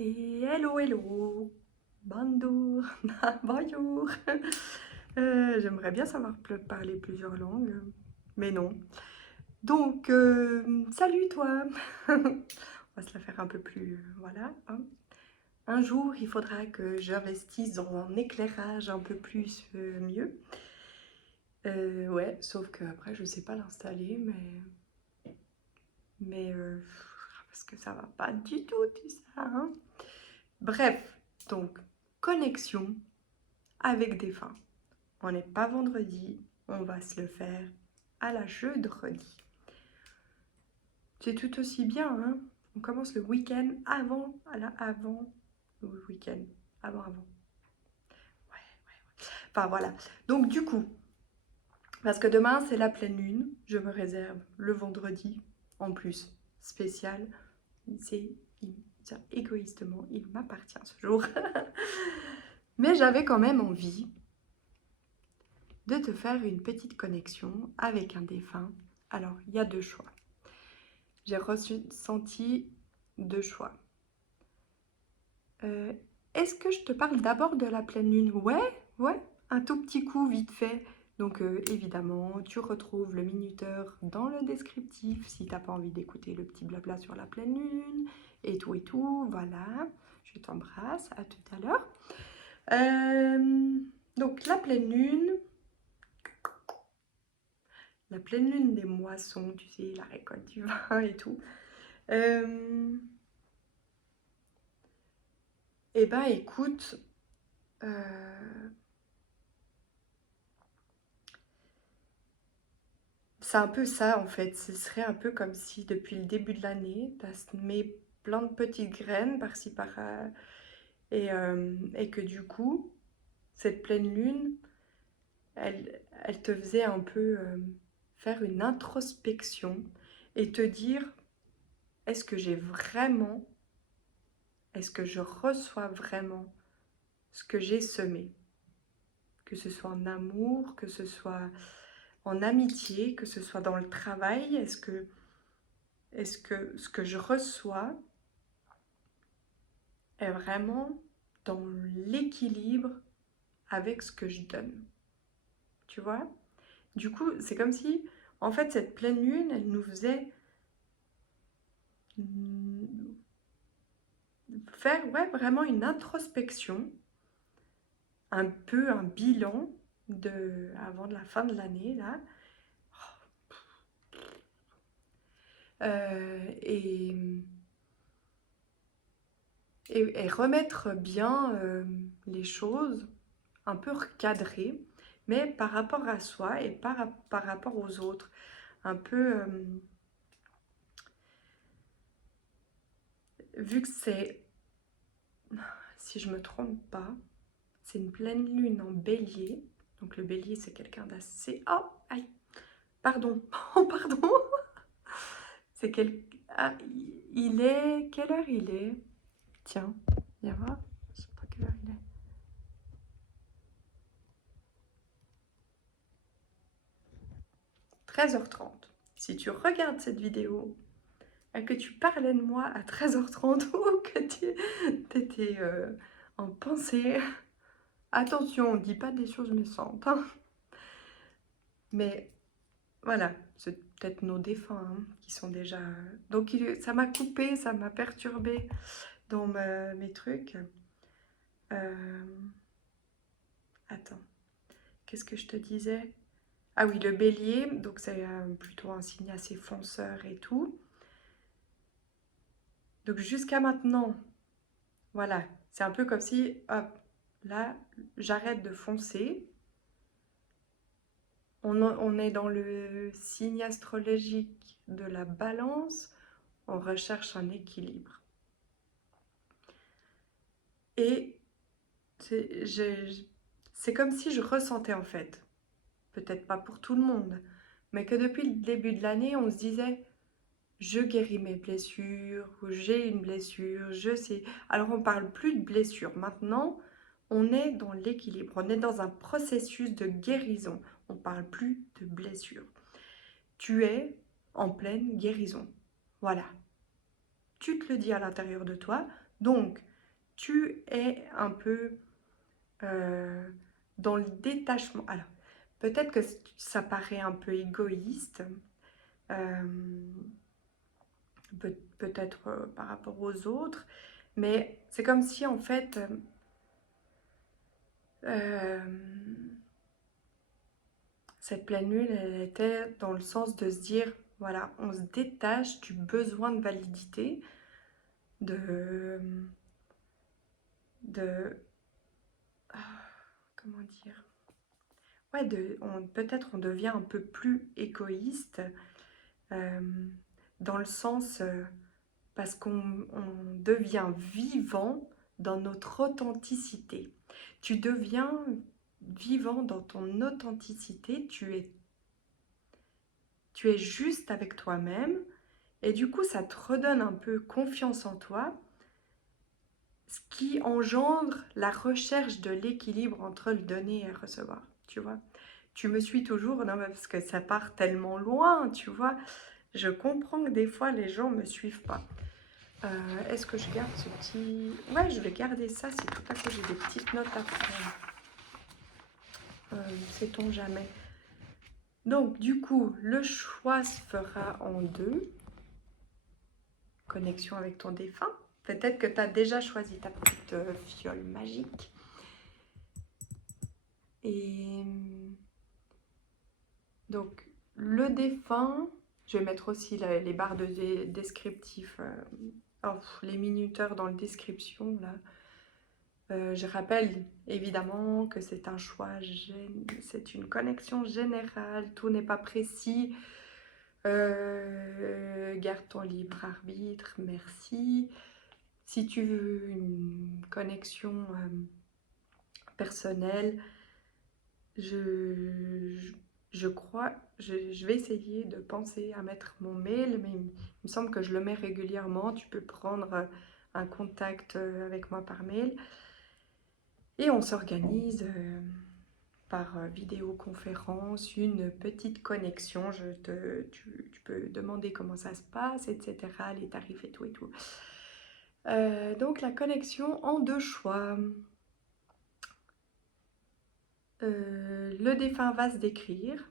Et hello, hello, bonjour, bonjour. J'aimerais bien savoir parler plusieurs langues, mais non. Donc, salut toi. On va se la faire un peu plus, voilà, hein. Un jour, il faudra que j'investisse dans un éclairage un peu plus mieux. Ouais, sauf que après, je sais pas l'installer, mais parce que ça va pas du tout, ça, hein. Bref, donc connexion avec des fins. On n'est pas vendredi, on va se le faire à la jeudi. C'est tout aussi bien, hein. On commence le week-end avant le week-end, avant. Enfin voilà. Donc du coup, parce que demain c'est la pleine lune, je me réserve le vendredi en plus spécial. C'est égoïstement, il m'appartient ce jour. Mais j'avais quand même envie de te faire une petite connexion avec un défunt. Alors, il y a deux choix. J'ai ressenti deux choix. Est-ce que je te parle d'abord de la pleine lune? Ouais, un tout petit coup vite fait. Donc évidemment, tu retrouves le minuteur dans le descriptif si tu n'as pas envie d'écouter le petit blabla sur la pleine lune et tout, voilà. Je t'embrasse, à tout à l'heure. Donc la pleine lune des moissons, tu sais, la récolte du vin et tout. Eh ben écoute, c'est un peu ça en fait. Ce serait un peu comme si depuis le début de l'année, tu as semé plein de petites graines par-ci par-là et que du coup, cette pleine lune, elle te faisait un peu faire une introspection et te dire, est-ce que j'ai vraiment, est-ce que je reçois vraiment ce que j'ai semé? Que ce soit en amour, que ce soit en amitié, que ce soit dans le travail, est-ce que ce que je reçois est vraiment dans l'équilibre avec ce que je donne? Tu vois? Du coup, c'est comme si, en fait, cette pleine lune, elle nous faisait faire vraiment une introspection, un peu un bilan avant de la fin de l'année, là. Et et remettre bien les choses, un peu recadrées, mais par rapport à soi et par rapport aux autres. Un peu, vu que c'est, si je me trompe pas, c'est une pleine lune en bélier. Donc le bélier, c'est quelqu'un d'assez... Oh, aïe, pardon, oh, pardon. C'est quel... Ah, il est... Quelle heure il est? Tiens, viens voir, je sais pas quelle heure il est. 13h30. Si tu regardes cette vidéo et que tu parlais de moi à 13h30 ou que tu étais en pensée, attention, on ne dit pas des choses méchantes, hein. Mais voilà, c'est peut-être nos défunts hein, qui sont déjà... Donc ça m'a coupé, ça m'a perturbé dans mes trucs. Euh, Attends, qu'est-ce que je te disais? Ah oui, le bélier, donc c'est plutôt un signe assez fonceur et tout. Donc jusqu'à maintenant, voilà, c'est un peu comme si, hop, là, j'arrête de foncer. On est dans le signe astrologique de la balance, on recherche un équilibre. Et c'est comme si je ressentais en fait, peut-être pas pour tout le monde, mais que depuis le début de l'année, on se disait, je guéris mes blessures, ou j'ai une blessure, je sais. Alors on parle plus de blessure. Maintenant, on est dans l'équilibre, on est dans un processus de guérison. On parle plus de blessure. Tu es en pleine guérison. Voilà. tu te le dis à l'intérieur de toi, donc tu es un peu dans le détachement. Alors, peut-être que ça paraît un peu égoïste, peut-être par rapport aux autres, mais c'est comme si en fait, cette pleine lune, elle était dans le sens de se dire, voilà, on se détache du besoin de validité, de, de comment dire, ouais, peut-être on devient un peu plus égoïste, euh, dans le sens, parce qu'on devient vivant dans notre authenticité. Tu deviens vivant dans ton authenticité, tu es juste avec toi-même, et du coup ça te redonne un peu confiance en toi, ce qui engendre la recherche de l'équilibre entre le donner et le recevoir, tu vois. Tu me suis toujours? Non, mais parce que ça part tellement loin, tu vois. Je comprends que des fois les gens ne me suivent pas. Est-ce que je garde ce petit... Ouais, je vais garder ça si tout à coup j'ai des petites notes à prendre. Sait-on jamais. Donc, du coup, le choix se fera en deux. Connexion avec ton défunt. Peut-être que tu as déjà choisi ta petite fiole magique. Et donc, le défunt, je vais mettre aussi les barres de descriptif, les minuteurs dans la description, là. Je rappelle évidemment que c'est un choix, c'est une connexion générale, tout n'est pas précis. Garde ton libre arbitre, merci. Si tu veux une connexion personnelle, je crois, je vais essayer de penser à mettre mon mail, mais il me semble que je le mets régulièrement. Tu peux prendre un contact avec moi par mail. Et on s'organise par vidéoconférence, une petite connexion. Tu peux demander comment ça se passe, etc., les tarifs et tout et tout. Donc la connexion en deux choix. Le défunt va se décrire.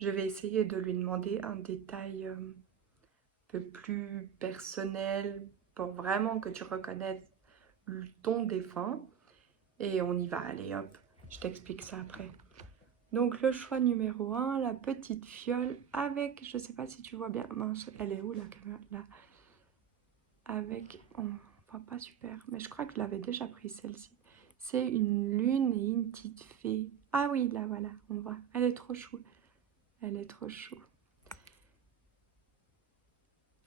Je vais essayer de lui demander un détail un peu plus personnel pour vraiment que tu reconnaisses ton défunt. Et on y va, allez hop, je t'explique ça après. Donc le choix numéro 1, la petite fiole avec, je sais pas si tu vois bien, mince, elle est où la caméra là? Avec, on voit pas super, mais je crois que je l'avais déjà pris celle-ci. C'est une lune et une petite fée. Ah oui, là voilà, on voit, elle est trop chou. Elle est trop chou.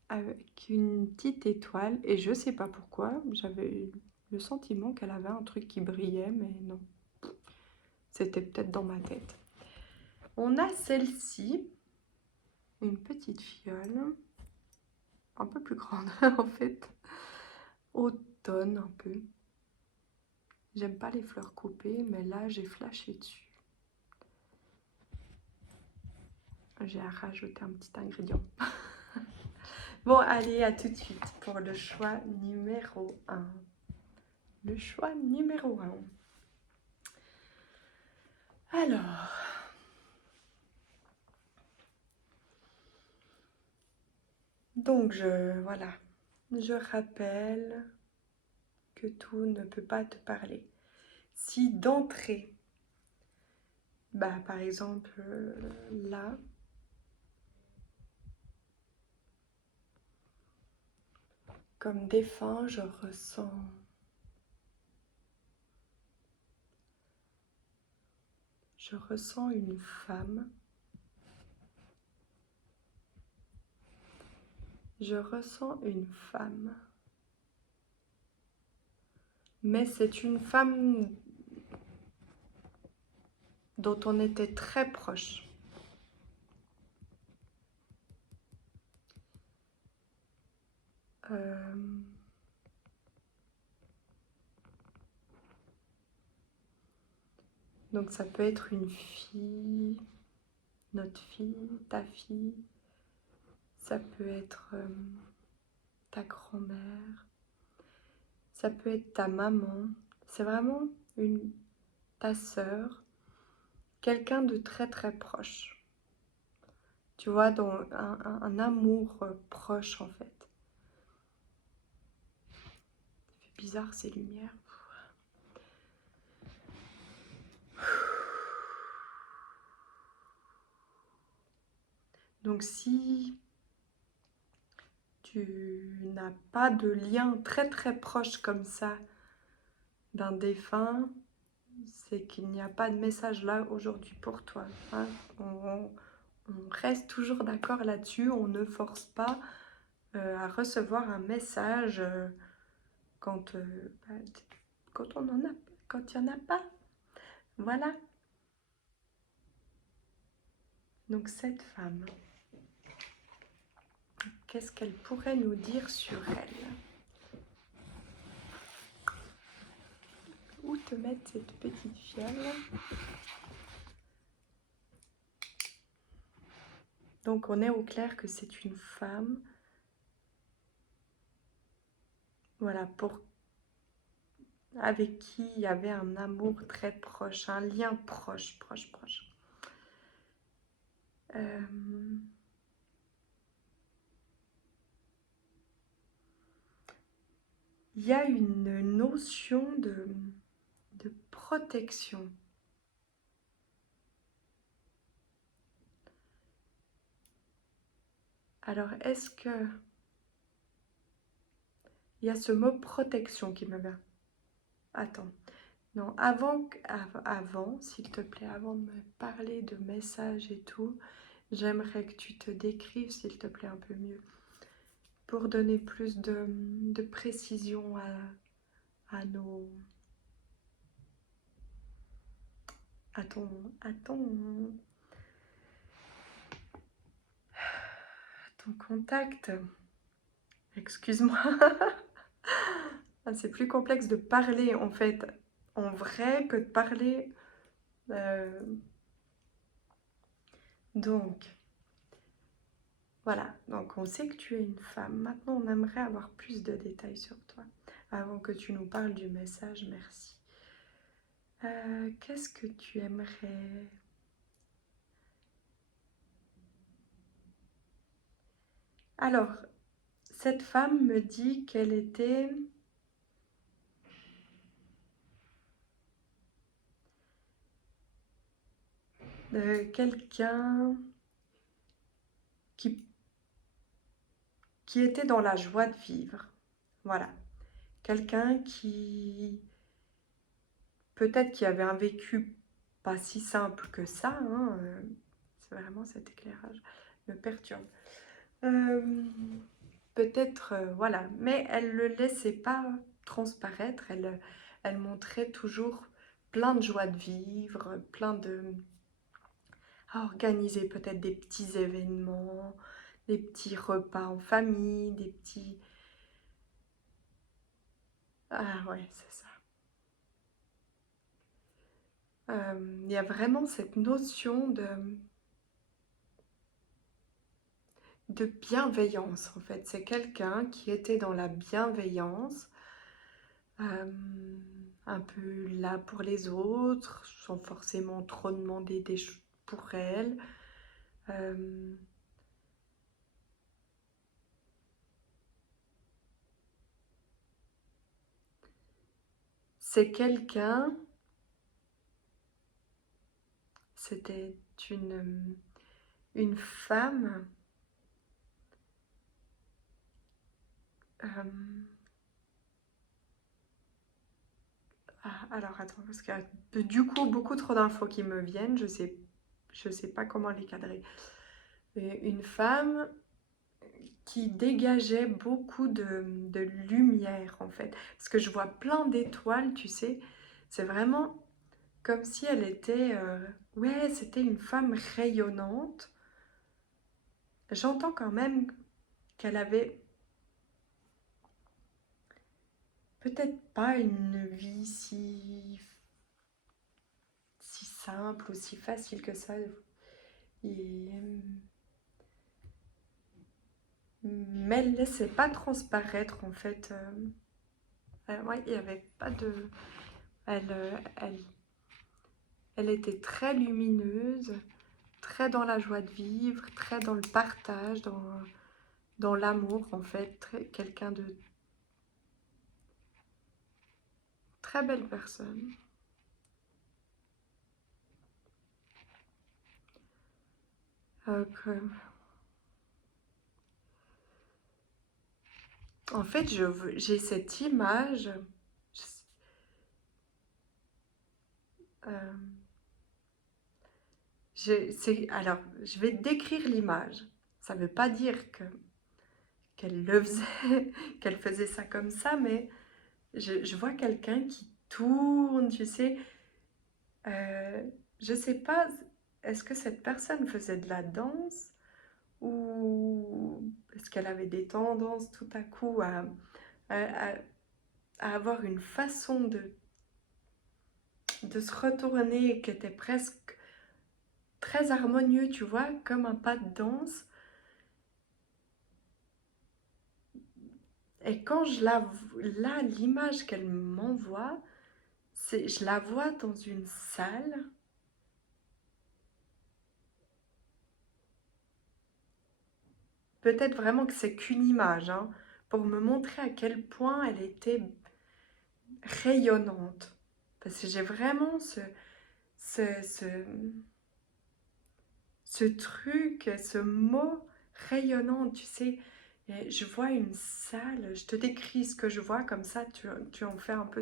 Avec une petite étoile, et je sais pas pourquoi, j'avais le sentiment qu'elle avait un truc qui brillait, mais non. C'était peut-être dans ma tête. On a celle-ci, une petite fiole, un peu plus grande en fait, automne un peu. J'aime pas les fleurs coupées, mais là j'ai flashé dessus. J'ai à rajouter un petit ingrédient. Bon, allez, à tout de suite pour le choix numéro 1. Le choix numéro 1. Alors... Donc, voilà, je rappelle que tout ne peut pas te parler. Si d'entrée, par exemple, là, comme défunt, je ressens une femme. Je ressens une femme. Mais c'est une femme dont on était très proche. Donc ça peut être une fille, notre fille, ta fille. Ça peut être ta grand-mère, ça peut être ta maman, c'est vraiment ta sœur, quelqu'un de très très proche. Tu vois, dans un amour proche en fait. C'est bizarre ces lumières. Donc si tu n'as pas de lien très très proche comme ça d'un défunt, c'est qu'il n'y a pas de message là aujourd'hui pour toi. Hein. On reste toujours d'accord là-dessus, on ne force pas à recevoir un message quand, bah, quand on en a, quand il n'y en a pas. Voilà. Donc cette femme, qu'est-ce qu'elle pourrait nous dire sur elle? Où te mettre cette petite fiole? Donc on est au clair que c'est une femme, voilà, avec qui il y avait un amour très proche, un lien proche. Euh, il y a une notion de protection. Alors, est-ce que... Il y a ce mot protection qui me vient. Attends. Non, avant, s'il te plaît, avant de me parler de messages et tout, j'aimerais que tu te décrives, s'il te plaît, un peu mieux. Pour donner plus de précision à nos... à ton contact. Excuse-moi. C'est plus complexe de parler, en fait, en vrai, que de parler... Donc, voilà. Donc, on sait que tu es une femme. Maintenant, on aimerait avoir plus de détails sur toi. Avant que tu nous parles du message, merci. Qu'est-ce que tu aimerais... Alors, cette femme me dit qu'elle était... quelqu'un qui était dans la joie de vivre. Voilà. Quelqu'un qui... peut-être qui avait un vécu pas si simple que ça. Hein, c'est vraiment cet éclairage me perturbe. Peut-être, voilà. Mais elle ne le laissait pas transparaître. Elle montrait toujours plein de joie de vivre, plein de... à organiser peut-être des petits événements, des petits repas en famille, des petits... Ah ouais, c'est ça. Il y a vraiment cette notion de bienveillance, en fait. C'est quelqu'un qui était dans la bienveillance, un peu là pour les autres, sans forcément trop demander des choses pour elle. C'est quelqu'un, c'était une femme... alors attends, parce qu'il y a du coup beaucoup trop d'infos qui me viennent, je sais pas comment les cadrer. Une femme qui dégageait beaucoup de lumière en fait, parce que je vois plein d'étoiles, tu sais, c'est vraiment comme si elle était, ouais, c'était une femme rayonnante. J'entends quand même qu'elle avait peut-être pas une vie si simple ou si facile que ça. Et mais elle ne laissait pas transparaître en fait. Ouais, il n'y avait pas de... Elle, elle était très lumineuse, très dans la joie de vivre, très dans le partage, dans l'amour en fait. Quelqu'un de très belle personne. Que- En fait, j'ai cette image. euh, alors, je vais décrire l'image. Ça ne veut pas dire qu'elle le faisait, qu'elle faisait ça comme ça, mais je vois quelqu'un qui tourne, tu sais. Euh, je sais pas, est-ce que cette personne faisait de la danse ou est-ce qu'elle avait des tendances tout à coup à- à avoir une façon de se retourner qui était presque très harmonieux, tu vois, comme un pas de danse. Et quand là, l'image qu'elle m'envoie, je la vois dans une salle. Peut-être vraiment que c'est qu'une image, hein, pour me montrer à quel point elle était rayonnante. Parce que j'ai vraiment ce, ce, ce truc, ce mot rayonnante, tu sais. Et je vois une salle, je te décris ce que je vois, comme ça tu en fais un peu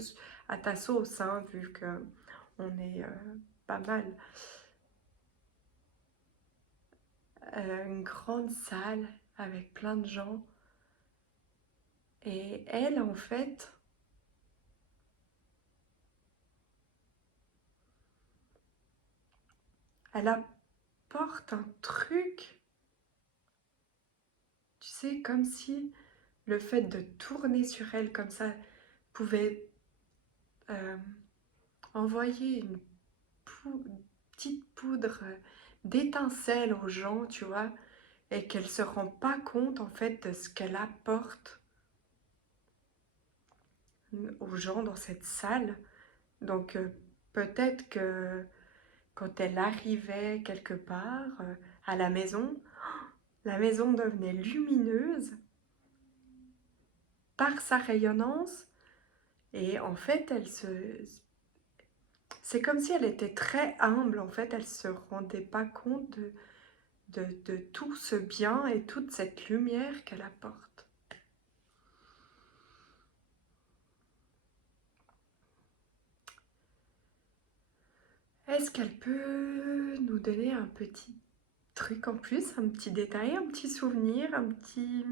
à ta sauce, hein, vu que on est pas mal. Une grande salle avec plein de gens. Et elle, en fait, elle apporte un truc, tu sais, comme si le fait de tourner sur elle comme ça pouvait euh, envoyer une petite poudre d'étincelle aux gens, tu vois, et qu'elle ne se rend pas compte en fait de ce qu'elle apporte aux gens dans cette salle. Donc peut-être que quand elle arrivait quelque part à la maison devenait lumineuse par sa rayonnance et en fait c'est comme si elle était très humble, en fait elle se rendait pas compte de tout ce bien et toute cette lumière qu'elle apporte. Est-ce qu'elle peut nous donner un petit truc en plus, un petit détail, un petit souvenir, un petit...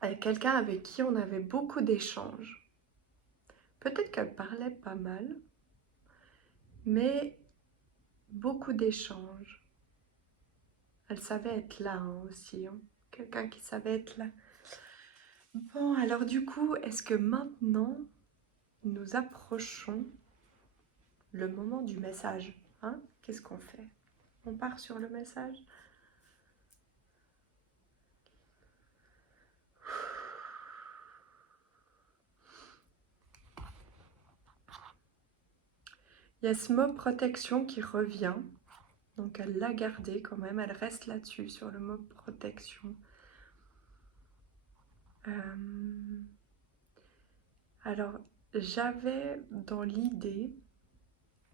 avec quelqu'un avec qui on avait beaucoup d'échanges. Peut-être qu'elle parlait pas mal, mais beaucoup d'échanges. Elle savait être là hein, aussi, hein. Quelqu'un qui savait être là. Bon, alors du coup, est-ce que maintenant nous approchons le moment du message, hein? Qu'est-ce qu'on fait? On part sur le message? Il y a ce mot protection qui revient. Donc elle l'a gardé quand même, elle reste là-dessus, sur le mot protection. Euh, alors, j'avais dans l'idée,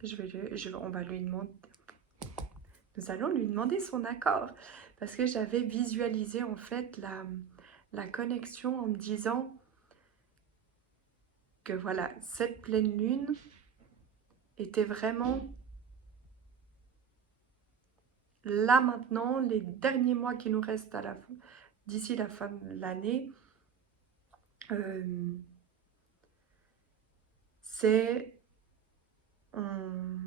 on va lui demander, nous allons lui demander son accord, parce que j'avais visualisé en fait la connexion en me disant que voilà, cette pleine lune était vraiment là maintenant, les derniers mois qui nous restent d'ici la fin de l'année, euh, c'est... On,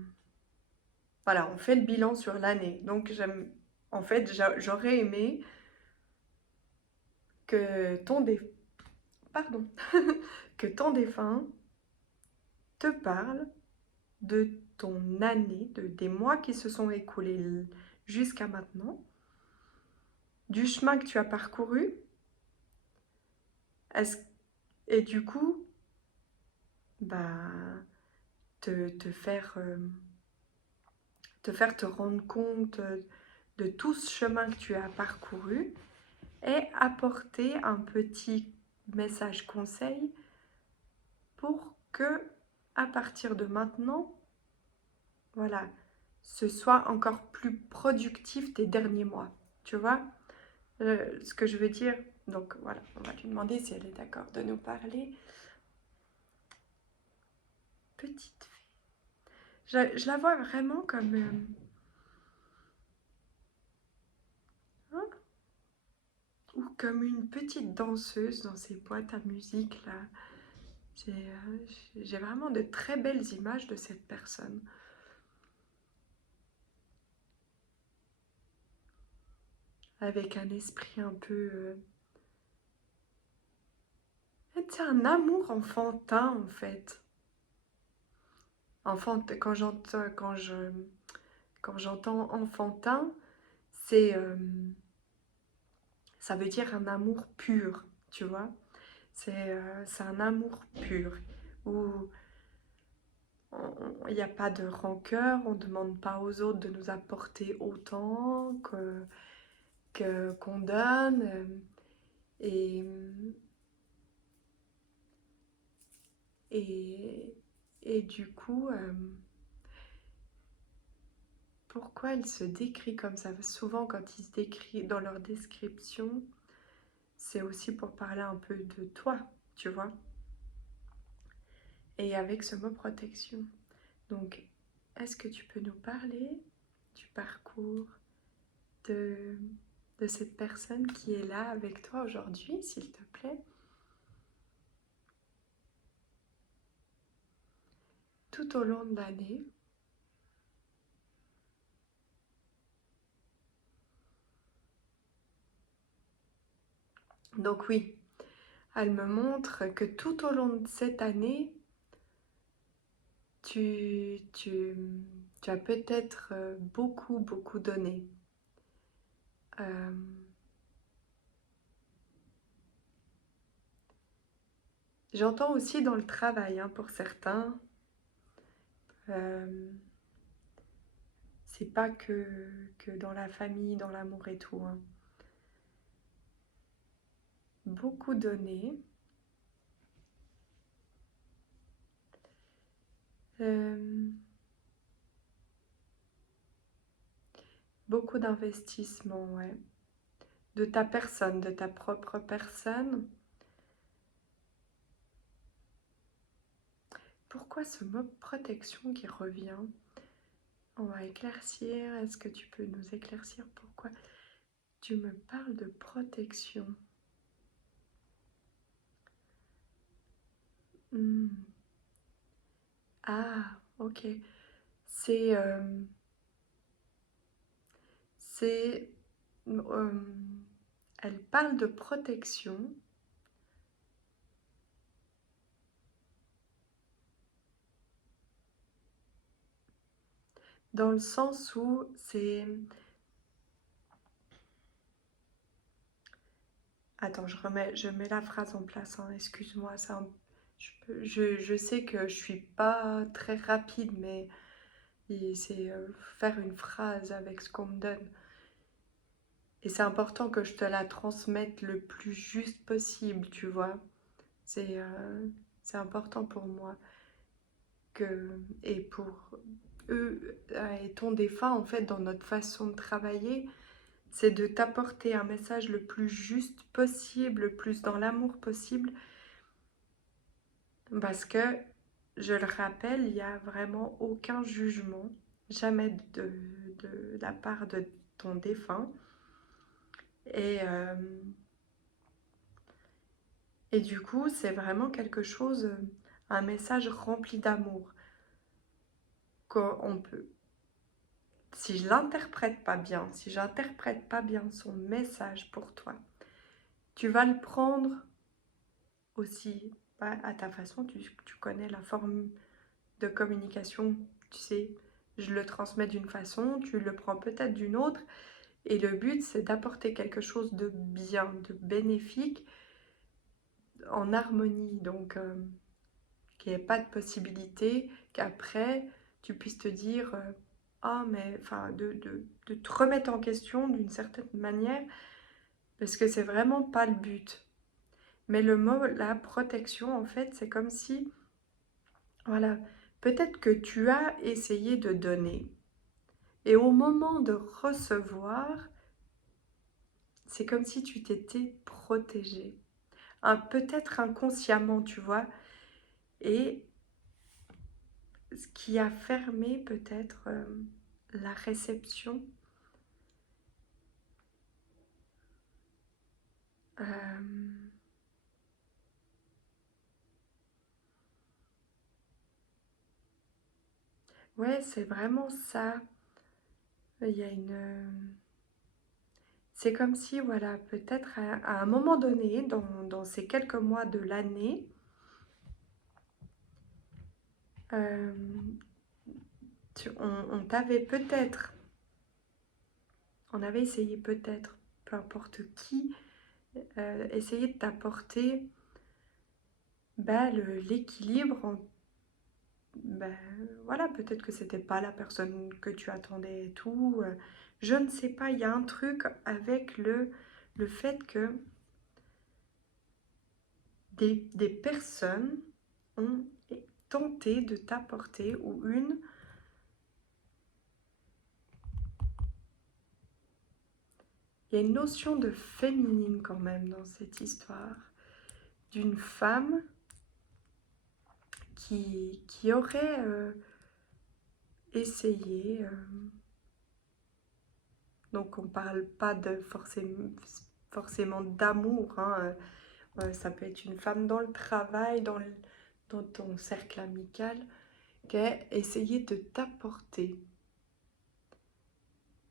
voilà, on fait le bilan sur l'année. Donc en fait, j'aurais aimé que pardon, que ton défunt te parle de ton année, des mois qui se sont écoulés jusqu'à maintenant, du chemin que tu as parcouru, est-ce- et du coup, bah, te faire te rendre compte de tout ce chemin que tu as parcouru et apporter un petit message conseil pour que, à partir de maintenant, voilà, ce soit encore plus productif tes derniers mois. Tu vois ce que je veux dire? Donc voilà, on va lui demander si elle est d'accord de nous parler. Petite fée. Je la vois vraiment comme... hein, ou comme une petite danseuse dans ces boîtes à musique là. J'ai vraiment de très belles images de cette personne. Avec un esprit un peu... c'est un amour enfantin en fait. Quand j'entends enfantin, c'est... ça veut dire un amour pur, tu vois. C'est un amour pur, où il n'y a pas de rancœur, on ne demande pas aux autres de nous apporter autant qu'on donne. Et, et, et du coup, pourquoi il se décrit comme ça? Souvent, quand il se décrit dans leur description, c'est aussi pour parler un peu de toi, tu vois. Et avec ce mot protection. Donc, est-ce que tu peux nous parler du parcours de, de cette personne qui est là avec toi aujourd'hui, s'il te plaît? Tout au long de l'année. Donc oui, elle me montre que tout au long de cette année, tu, tu, tu as peut-être beaucoup, beaucoup donné. Euh, J'entends aussi dans le travail, hein, pour certains. Euh, c'est pas que dans la famille, dans l'amour et tout, hein. Beaucoup donné. Euh, Beaucoup d'investissement, ouais. De ta personne, de ta propre personne. Pourquoi ce mot protection qui revient? On va éclaircir. Est-ce que tu peux nous éclaircir pourquoi tu me parles de protection? Hmm. Ah, ok. C'est... c'est... euh, elle parle de protection dans le sens où c'est... Attends, je mets la phrase en place, hein, excuse-moi, je sais que je suis pas très rapide, mais c'est faire une phrase avec ce qu'on me donne. Et c'est important que je te la transmette le plus juste possible, tu vois. C'est c'est important pour moi et pour eux et ton défunt, en fait, dans notre façon de travailler, c'est de t'apporter un message le plus juste possible, le plus dans l'amour possible, parce que, je le rappelle, il n'y a vraiment aucun jugement, jamais de la part de ton défunt. Et, euh, et du coup, c'est vraiment quelque chose, un message rempli d'amour qu'on peut. si je l'interprète pas bien, si j'interprète pas bien son message pour toi, tu vas le prendre aussi à ta façon. Tu connais la forme de communication, tu sais, je le transmets d'une façon, tu le prends peut-être d'une autre. Et le but, c'est d'apporter quelque chose de bien, de bénéfique, en harmonie. Donc, qu'il n'y ait pas de possibilité qu'après, tu puisses te dire ah, mais enfin, de te remettre en question d'une certaine manière, parce que c'est vraiment pas le but. Mais le mot, la protection, en fait, c'est comme si, voilà, peut-être que tu as essayé de donner, et au moment de recevoir, c'est comme si tu t'étais protégé. Peut-être inconsciemment, tu vois, et ce qui a fermé peut-être la réception. Euh, ouais, c'est vraiment ça. Il y a c'est comme si, voilà, peut-être à un moment donné, dans ces quelques mois de l'année, euh, on t'avait peut-être, on avait essayé peut-être, peu importe qui, essayer de t'apporter bah, l'équilibre. Ben, voilà, peut-être que c'était pas la personne que tu attendais et tout. Je ne sais pas, il y a un truc avec le fait que des personnes ont tenté de t'apporter, ou une, il y a une notion de féminine quand même dans cette histoire, d'une femme qui aurait essayé, donc on parle pas de forcément d'amour, hein, ça peut être une femme dans le travail, dans ton cercle amical, qui a essayé de t'apporter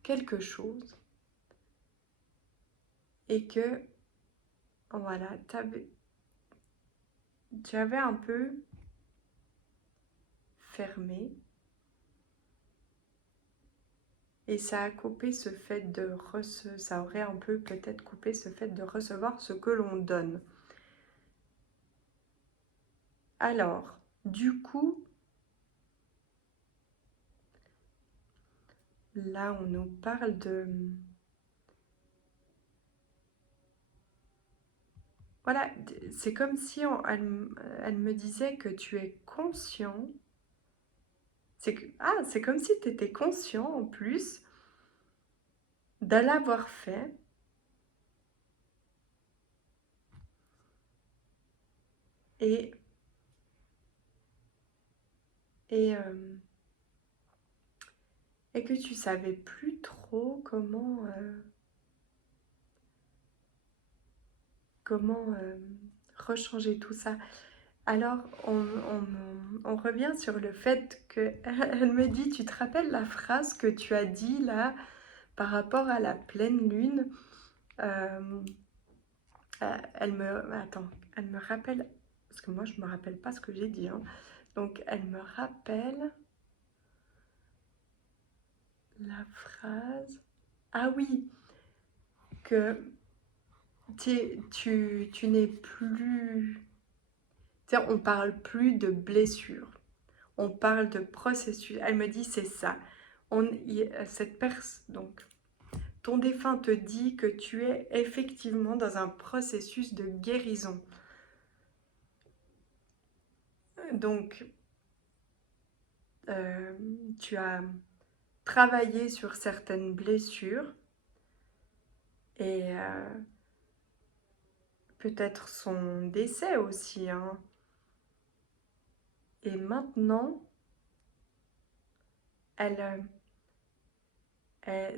quelque chose et que, voilà, tu avais un peu fermé, et ça a coupé ce fait ça aurait un peu peut-être coupé ce fait de recevoir ce que l'on donne. Alors, du coup, là, on nous parle de... Voilà, c'est comme si elle me disait que tu es conscient. C'est comme si tu étais conscient en plus de l'avoir fait, et, et, euh, et que tu savais plus trop comment rechanger tout ça. Alors, on revient sur le fait que elle me dit, tu te rappelles la phrase que tu as dit là par rapport à la pleine lune. Euh, elle me rappelle, parce que moi je me rappelle pas ce que j'ai dit, hein. Donc elle me rappelle la phrase. Ah oui, que tu n'es plus... Tu sais, on parle plus de blessure, on parle de processus. Elle me dit, c'est ça. Donc, ton défunt te dit que tu es effectivement dans un processus de guérison. Donc, euh, tu as travaillé sur certaines blessures, et peut-être son décès aussi, hein. Et maintenant, elle,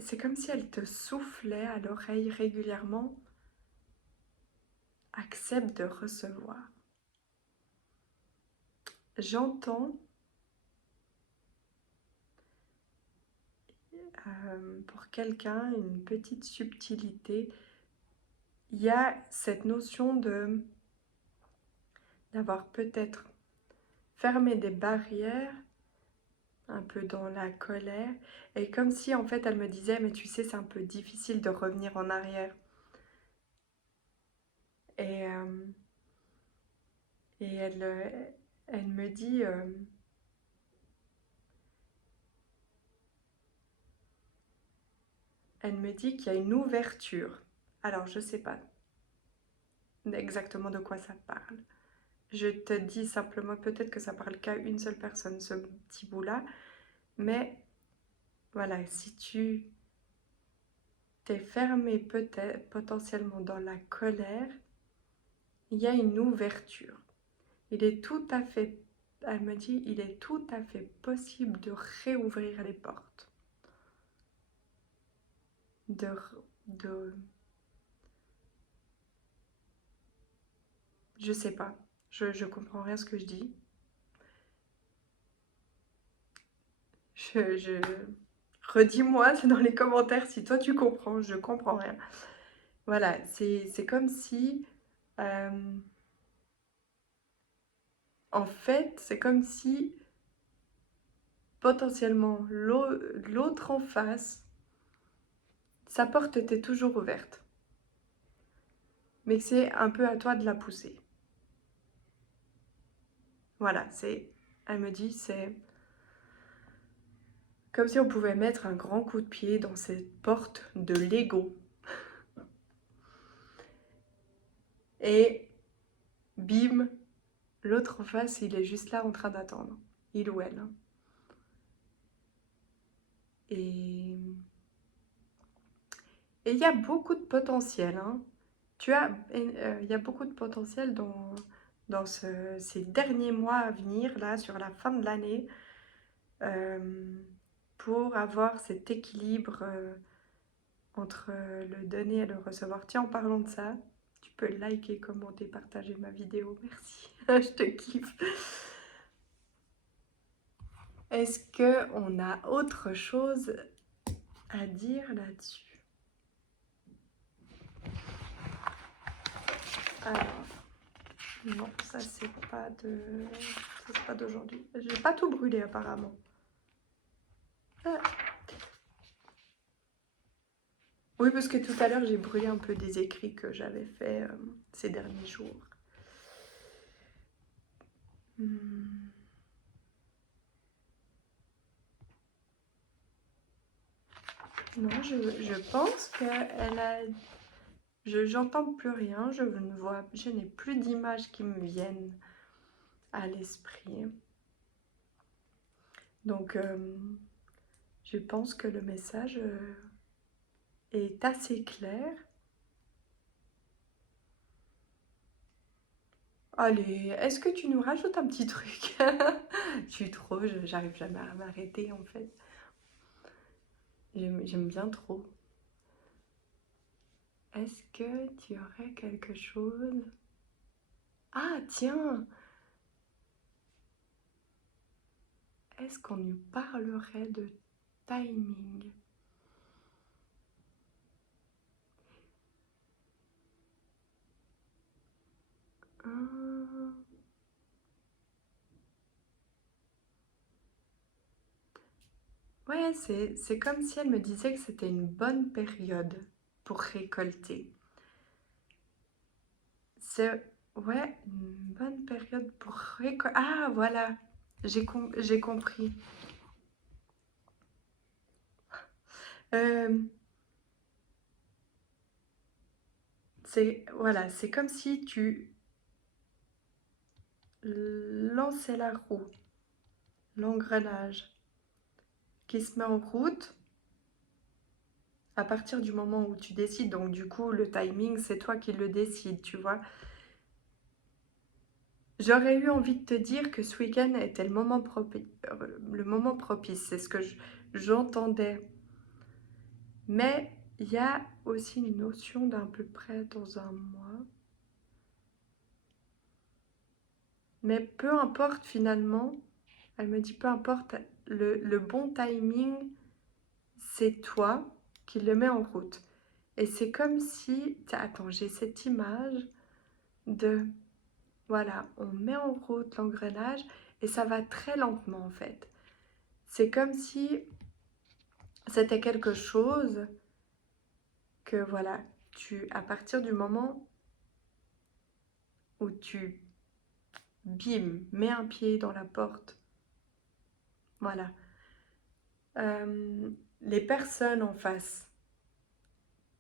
c'est comme si elle te soufflait à l'oreille régulièrement, accepte de recevoir. J'entends pour quelqu'un, une petite subtilité. Il y a cette notion d'avoir peut-être fermé des barrières, un peu dans la colère, et comme si en fait elle me disait, mais tu sais, c'est un peu difficile de revenir en arrière. Et, euh, et elle me dit, qu'il y a une ouverture. Alors je sais pas exactement de quoi ça parle. Je te dis simplement peut-être que ça parle qu'à une seule personne, ce petit bout-là. Mais voilà, si tu t'es fermé peut-être potentiellement dans la colère, il y a une ouverture. Il est tout à fait, elle me dit, il est tout à fait possible de réouvrir les portes. De, de, je sais pas, je comprends rien ce que je dis. Je redis-moi dans les commentaires si toi tu comprends, je comprends rien. Voilà, c'est comme si, euh, en fait, c'est comme si potentiellement l'autre en face, sa porte était toujours ouverte, mais que c'est un peu à toi de la pousser. Voilà, elle me dit, c'est comme si on pouvait mettre un grand coup de pied dans cette porte de Lego. Et bim, l'autre en face, il est juste là en train d'attendre. Il ou elle. Et il y a beaucoup de potentiel. Hein. Il y a beaucoup de potentiel dans ces derniers mois à venir, là, sur la fin de l'année, pour avoir cet équilibre entre le donner et le recevoir. Tiens, en parlant de ça, tu peux liker, commenter, partager ma vidéo. Merci, je te kiffe. Est-ce qu'on a autre chose à dire là-dessus? Alors, non, ça c'est pas d'aujourd'hui. J'ai pas tout brûlé apparemment. Ah. Oui, parce que tout à l'heure j'ai brûlé un peu des écrits que j'avais fait ces derniers jours. Non, je pense qu'elle a... J'entends plus rien, je n'ai plus d'images qui me viennent à l'esprit. Donc, je pense que le message est assez clair. Allez, est-ce que tu nous rajoutes un petit truc? Je suis trop, j'arrive jamais à m'arrêter en fait. J'aime bien trop. Est-ce que tu aurais quelque chose? Ah, tiens! Est-ce qu'on nous parlerait de timing? Hum, Ouais, c'est comme si elle me disait que c'était une bonne période pour récolter. C'est, ouais, une bonne période pour récolter. Ah, voilà, j'ai compris. Euh, voilà, c'est comme si tu lançais la roue, l'engrenage qui se met en route à partir du moment où tu décides. Donc du coup, le timing, c'est toi qui le décides, tu vois. J'aurais eu envie de te dire que ce week-end était le moment propice, c'est ce que j'entendais. Mais il y a aussi une notion d'à peu près dans un mois. Mais peu importe finalement, elle me dit peu importe le bon timing, c'est toi qui le mets en route. Et c'est comme si, attends, j'ai cette image de, voilà, on met en route l'engrenage et ça va très lentement en fait. C'est comme si c'était quelque chose que, voilà, à partir du moment où tu, bim, mets un pied dans la porte, voilà, les personnes en face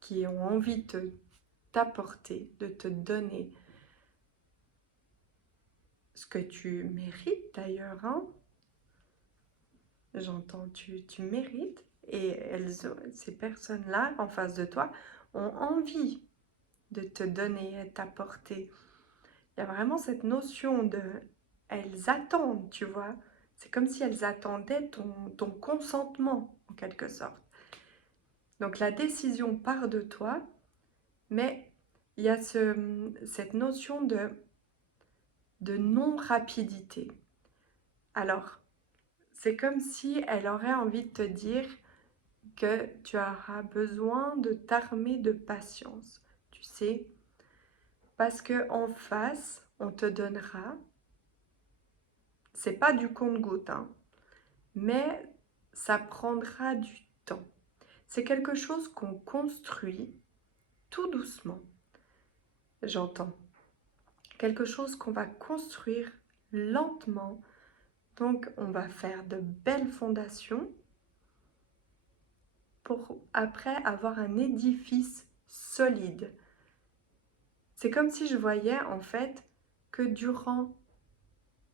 qui ont envie de t'apporter, de te donner ce que tu mérites d'ailleurs, hein, j'entends, tu mérites, et ces personnes-là en face de toi ont envie de te donner et t'apporter. Il y a vraiment cette notion de... Elles attendent, tu vois. C'est comme si elles attendaient ton consentement, en quelque sorte. Donc la décision part de toi, mais il y a cette notion de non-rapidité. Alors, c'est comme si elle aurait envie de te dire que tu auras besoin de t'armer de patience, tu sais, parce que en face, on te donnera, c'est pas du compte-gouttes, hein, mais ça prendra du temps. C'est quelque chose qu'on construit tout doucement, j'entends. Quelque chose qu'on va construire lentement. Donc, on va faire de belles fondations pour après avoir un édifice solide. C'est comme si je voyais en fait que durant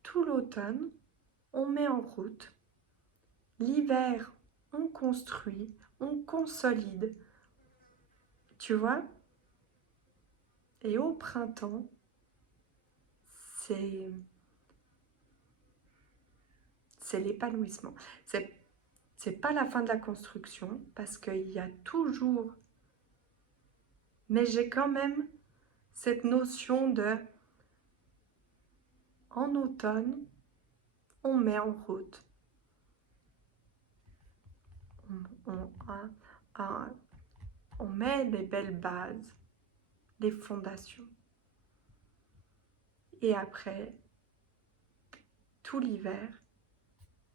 tout l'automne, on met en route. L'hiver, on construit, on consolide. Tu vois? Et au printemps, c'est l'épanouissement. C'est pas la fin de la construction parce qu'il y a toujours... Mais j'ai quand même cette notion de... En automne, on met en route. On, on met des belles bases, des fondations. Et après, tout l'hiver,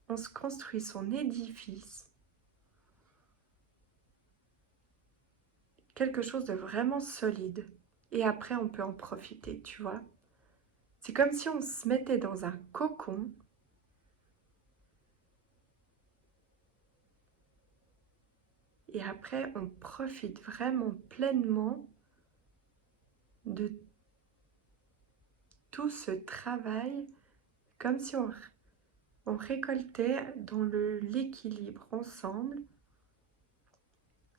on se construit son édifice. Quelque chose de vraiment solide. Et après, on peut en profiter, tu vois. C'est comme si on se mettait dans un cocon. Et après, on profite vraiment pleinement de tout ce travail, comme si on récoltait dans l'équilibre ensemble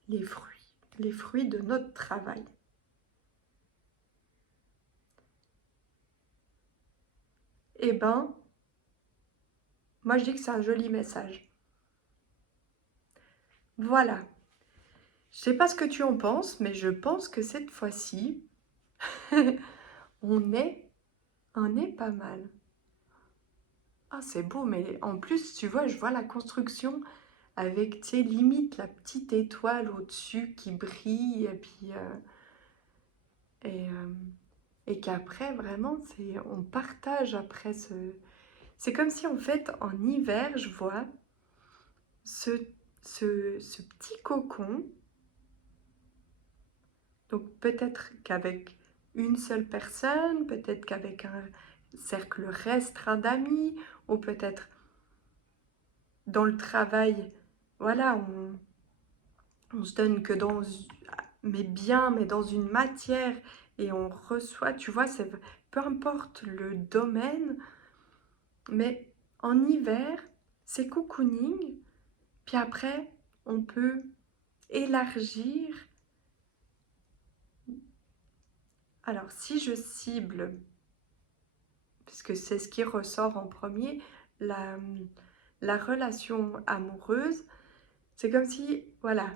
les fruits de notre travail. Eh ben, moi je dis que c'est un joli message. Voilà. Je sais pas ce que tu en penses, mais je pense que cette fois-ci, on est pas mal. Ah, c'est beau, mais en plus, tu vois, je vois la construction avec, tu sais, limite la petite étoile au-dessus qui brille, et puis... et, euh, et qu'après, vraiment, on partage après ce... C'est comme si, en fait, en hiver, je vois ce petit cocon. Donc peut-être qu'avec une seule personne, peut-être qu'avec un cercle restreint d'amis, ou peut-être dans le travail, voilà, on se donne que dans, mais bien, mais dans une matière, et on reçoit, tu vois, peu importe le domaine, mais en hiver, c'est cocooning, puis après, on peut élargir. Alors, si je cible, puisque c'est ce qui ressort en premier, la relation amoureuse, c'est comme si, voilà,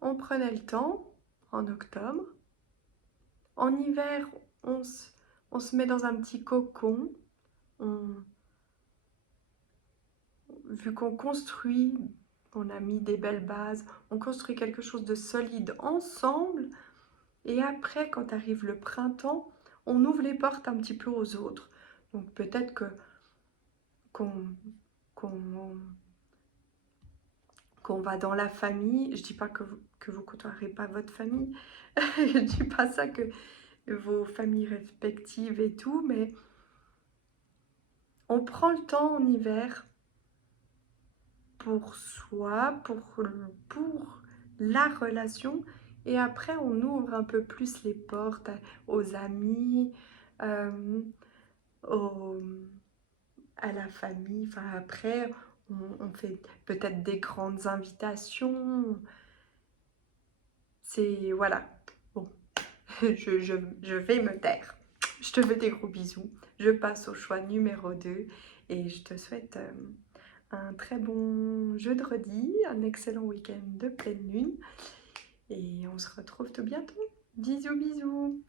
on prenait le temps en octobre. En hiver, on se met dans un petit cocon. Vu qu'on construit on a mis des belles bases, on construit quelque chose de solide ensemble. Et après, quand arrive le printemps, on ouvre les portes un petit peu aux autres. Donc peut-être qu'on qu'on qu'on va dans la famille. Je dis pas que vous côtoierez pas votre famille. Je dis pas ça, que vos familles respectives et tout, mais on prend le temps en hiver pour soi, pour la relation, et après on ouvre un peu plus les portes aux amis, euh, aux- à la famille. Enfin après on fait peut-être des grandes invitations. C'est voilà. Bon, je vais me taire. Je te fais des gros bisous. Je passe au choix numéro 2 et je te souhaite un très bon jeudi, un excellent week-end de pleine lune et on se retrouve tout bientôt. Bisous, bisous.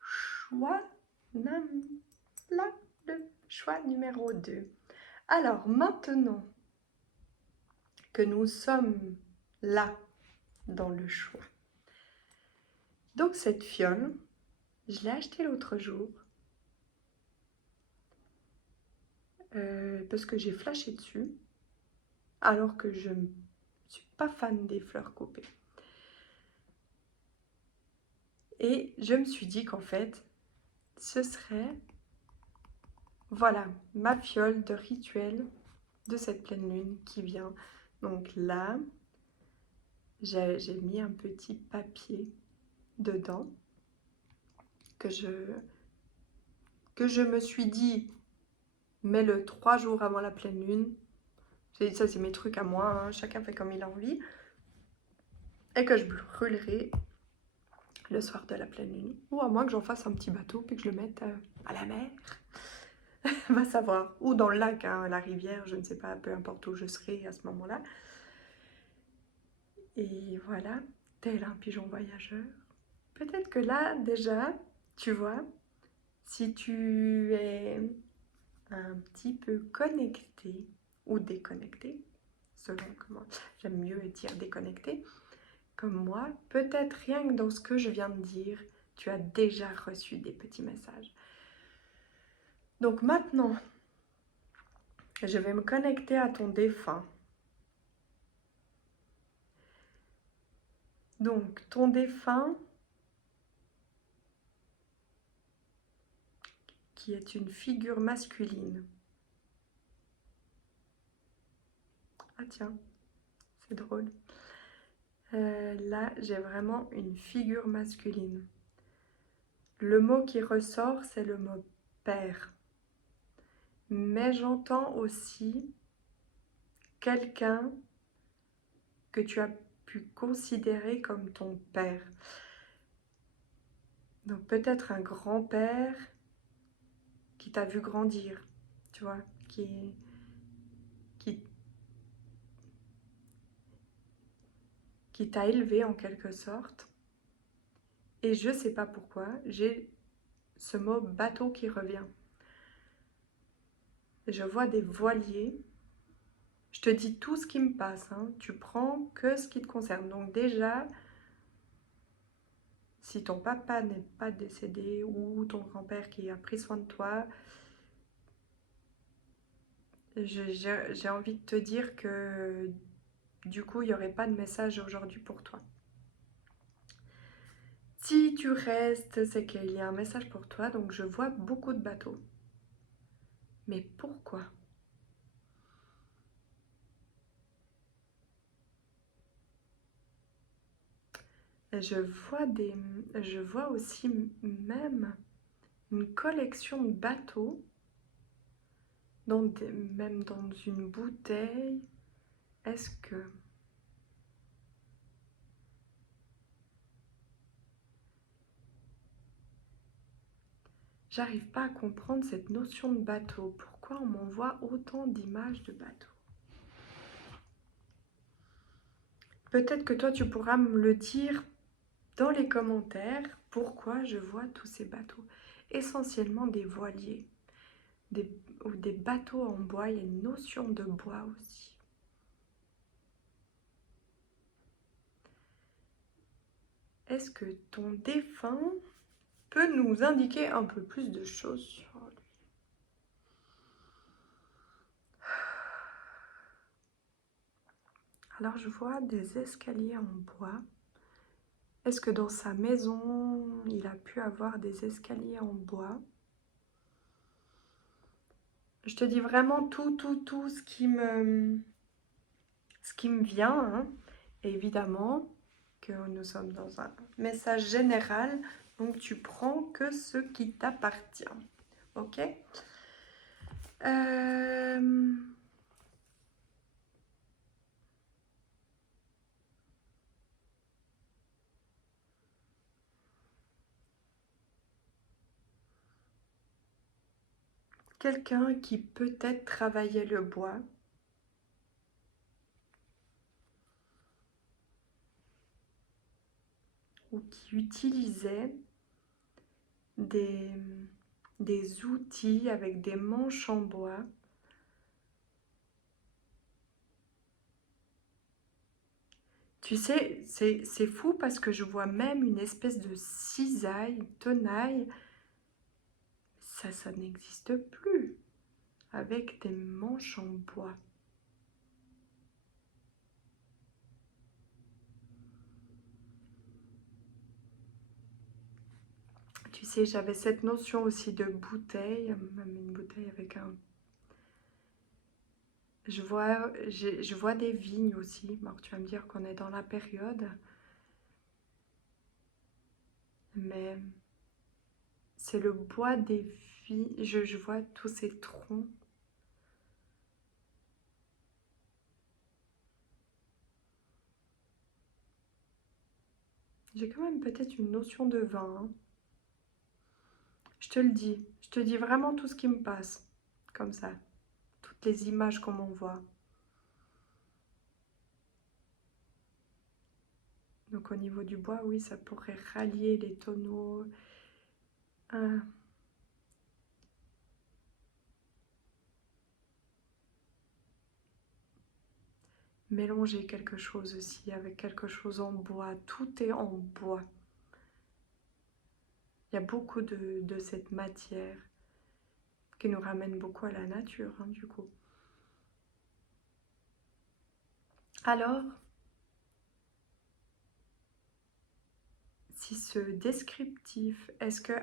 Choix, là, le choix numéro 2. Alors maintenant que nous sommes là dans le choix, donc cette fiole, je l'ai achetée l'autre jour parce que j'ai flashé dessus alors que je ne suis pas fan des fleurs coupées. Et je me suis dit qu'en fait, ce serait, voilà, ma fiole de rituel de cette pleine lune qui vient. Donc là, j'ai mis un petit papier dedans que je me suis dit, mets-le 3 jours avant la pleine lune. Ça, c'est mes trucs à moi, hein, chacun fait comme il a envie. Et que je brûlerai le soir de la pleine lune. Ou à moins que j'en fasse un petit bateau puis que je le mette à la mer. Va savoir. Ou dans le lac, hein, la rivière, je ne sais pas, peu importe où je serai à ce moment-là. Et voilà, tel un pigeon voyageur. Peut-être que là, déjà, tu vois, si tu es un petit peu connecté ou déconnecté, selon comment, j'aime mieux dire déconnecté, comme moi, peut-être rien que dans ce que je viens de dire, tu as déjà reçu des petits messages. Donc maintenant, je vais me connecter à ton défunt. Donc, ton défunt, qui est une figure masculine. Ah tiens, c'est drôle. Là, j'ai vraiment une figure masculine. Le mot qui ressort, c'est le mot père. Mais j'entends aussi quelqu'un que tu as pu considérer comme ton père. Donc peut-être un grand-père qui t'a vu grandir, tu vois, qui t'a élevé en quelque sorte. Et je sais pas pourquoi, j'ai ce mot bateau qui revient. Je vois des voiliers. Je te dis tout ce qui me passe, hein. Tu prends que ce qui te concerne. Donc déjà, si ton papa n'est pas décédé ou ton grand-père qui a pris soin de toi, j'ai envie de te dire que du coup, il n'y aurait pas de message aujourd'hui pour toi. Si tu restes, c'est qu'il y a un message pour toi. Donc je vois beaucoup de bateaux. Mais pourquoi? Je vois aussi même une collection de bateaux, même dans une bouteille. Est-ce que... J'arrive pas à comprendre cette notion de bateau. Pourquoi on m'envoie autant d'images de bateaux? Peut-être que toi, tu pourras me le dire dans les commentaires. Pourquoi je vois tous ces bateaux? Essentiellement des voiliers. ou des bateaux en bois, il y a une notion de bois aussi. Est-ce que ton défunt peut nous indiquer un peu plus de choses sur lui? Alors je vois des escaliers en bois. Est-ce que dans sa maison, il a pu avoir des escaliers en bois? Je te dis vraiment tout ce qui me vient, hein. Et évidemment que nous sommes dans un message général, donc tu prends que ce qui t'appartient. Ok? Euh, Quelqu'un qui peut-être travaillait le bois, ou qui utilisait des, des outils avec des manches en bois. Tu sais, c'est fou parce que je vois même une espèce de cisaille, une tenaille. Ça n'existe plus avec des manches en bois. Tu sais, j'avais cette notion aussi de bouteille, même une bouteille avec un... Je vois des vignes aussi. Alors, tu vas me dire qu'on est dans la période, mais c'est le bois des vignes. Je vois tous ces troncs. J'ai quand même peut-être une notion de vin, hein. Je te le dis. Je te dis vraiment tout ce qui me passe. Comme ça. Toutes les images qu'on m'envoie. Donc au niveau du bois, oui, ça pourrait rallier les tonneaux. Ah, mélanger quelque chose aussi avec quelque chose en bois. Tout est en bois. Il y a beaucoup de cette matière qui nous ramène beaucoup à la nature, hein, du coup. Alors, si ce descriptif, est-ce que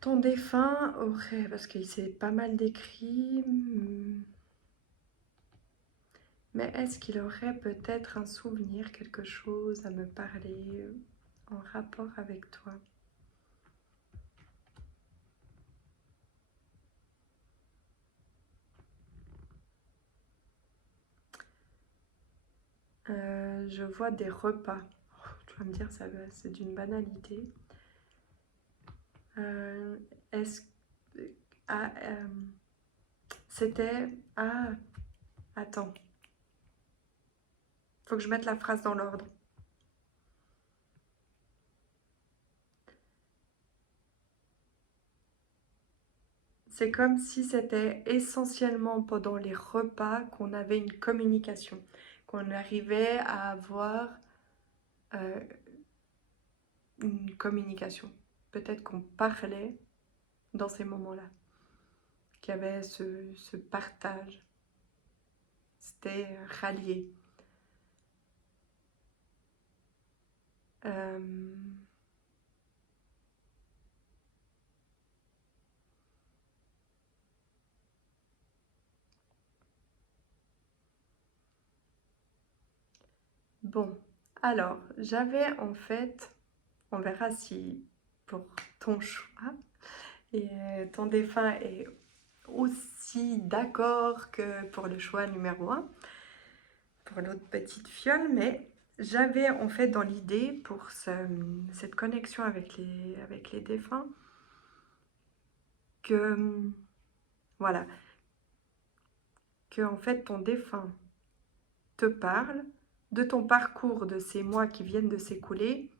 ton défunt aurait, parce qu'il s'est pas mal décrit, mais est-ce qu'il aurait peut-être un souvenir, quelque chose à me parler en rapport avec toi? Je vois des repas. Oh, tu vas me dire, c'est d'une banalité. Euh, est-ce ah, c'était... Ah, attends. Faut que je mette la phrase dans l'ordre. C'est comme si c'était essentiellement pendant les repas qu'on avait une communication, qu'on arrivait à avoir euh, une communication. Peut-être qu'on parlait dans ces moments-là, qu'il y avait ce partage. C'était rallié. Euh, bon, alors, j'avais en fait, on verra si pour ton choix et ton défunt est aussi d'accord que pour le choix numéro un, pour l'autre petite fiole, mais j'avais en fait dans l'idée pour cette connexion avec les défunts que, voilà, que en fait ton défunt te parle de ton parcours, de ces mois qui viennent de s'écouler,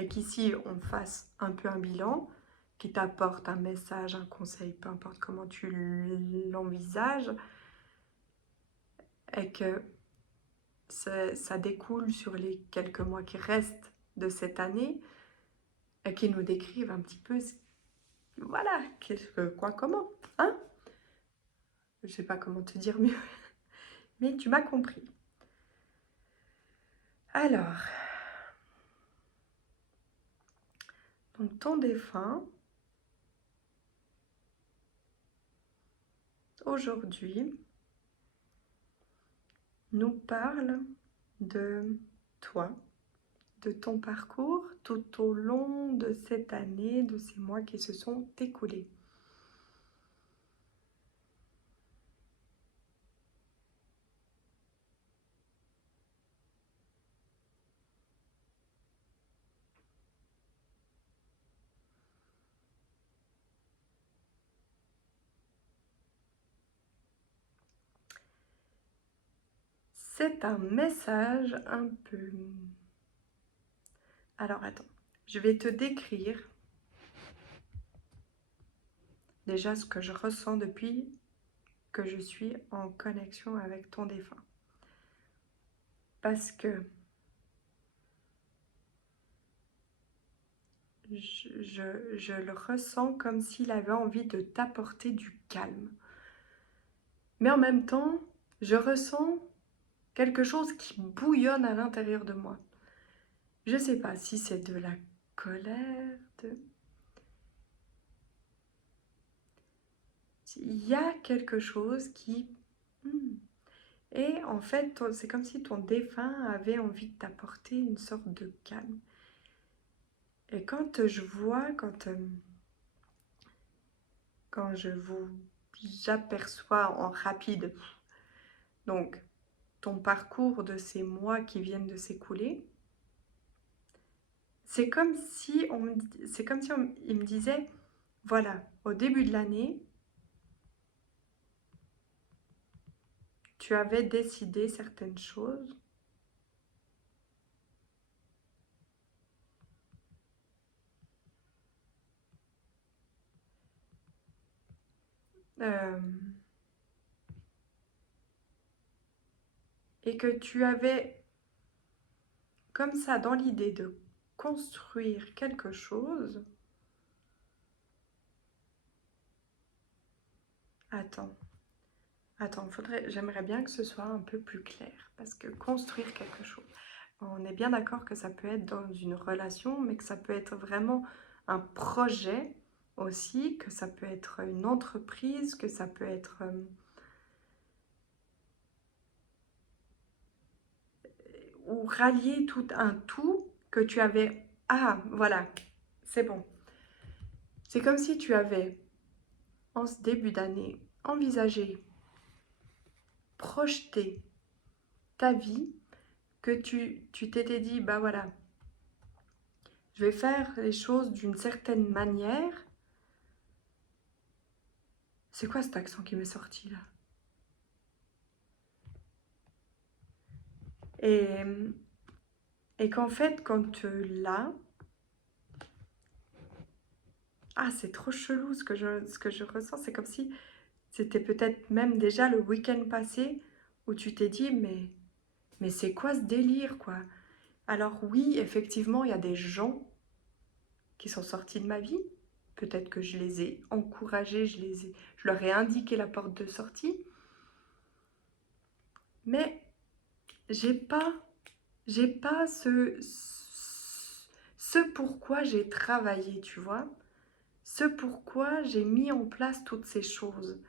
et qu'ici on fasse un peu un bilan, qui t'apporte un message, un conseil, peu importe comment tu l'envisages, et que ça découle sur les quelques mois qui restent de cette année, et qui nous décrivent un petit peu, voilà, qu'est-ce que, quoi, comment, hein? Je sais pas comment te dire mieux, mais tu m'as compris. Alors, donc ton défunt, aujourd'hui, nous parle de toi, de ton parcours tout au long de cette année, de ces mois qui se sont écoulés. C'est un message un peu... Alors attends, je vais te décrire déjà ce que je ressens depuis que je suis en connexion avec ton défunt. Parce que je le ressens comme s'il avait envie de t'apporter du calme. Mais en même temps, je ressens quelque chose qui bouillonne à l'intérieur de moi. Je ne sais pas si c'est de la colère, il y a quelque chose qui... Et en fait, c'est comme si ton défunt avait envie de t'apporter une sorte de calme. Et quand je vois, quand j'aperçois en rapide, donc ton parcours de ces mois qui viennent de s'écouler, c'est comme si il me disait, voilà, au début de l'année, tu avais décidé certaines choses. Euh, et que tu avais comme ça dans l'idée de construire quelque chose. Attends, j'aimerais bien que ce soit un peu plus clair, parce que construire quelque chose, on est bien d'accord que ça peut être dans une relation, mais que ça peut être vraiment un projet aussi, que ça peut être une entreprise, que ça peut être... ou rallier tout un tout que tu avais... Ah, voilà, c'est bon. C'est comme si tu avais, en ce début d'année, envisagé, projeté ta vie, que tu t'étais dit, bah voilà, je vais faire les choses d'une certaine manière. C'est quoi cet accent qui m'est sorti là? Et, et qu'en fait, quand là... Ah, c'est trop chelou ce que je ressens. C'est comme si c'était peut-être même déjà le week-end passé où tu t'es dit, mais c'est quoi ce délire, quoi? Alors oui, effectivement, il y a des gens qui sont sortis de ma vie. Peut-être que je les ai encouragés, je leur ai indiqué la porte de sortie. Mais j'ai pas ce pourquoi j'ai travaillé, tu vois. Ce pourquoi j'ai mis en place toutes ces choses.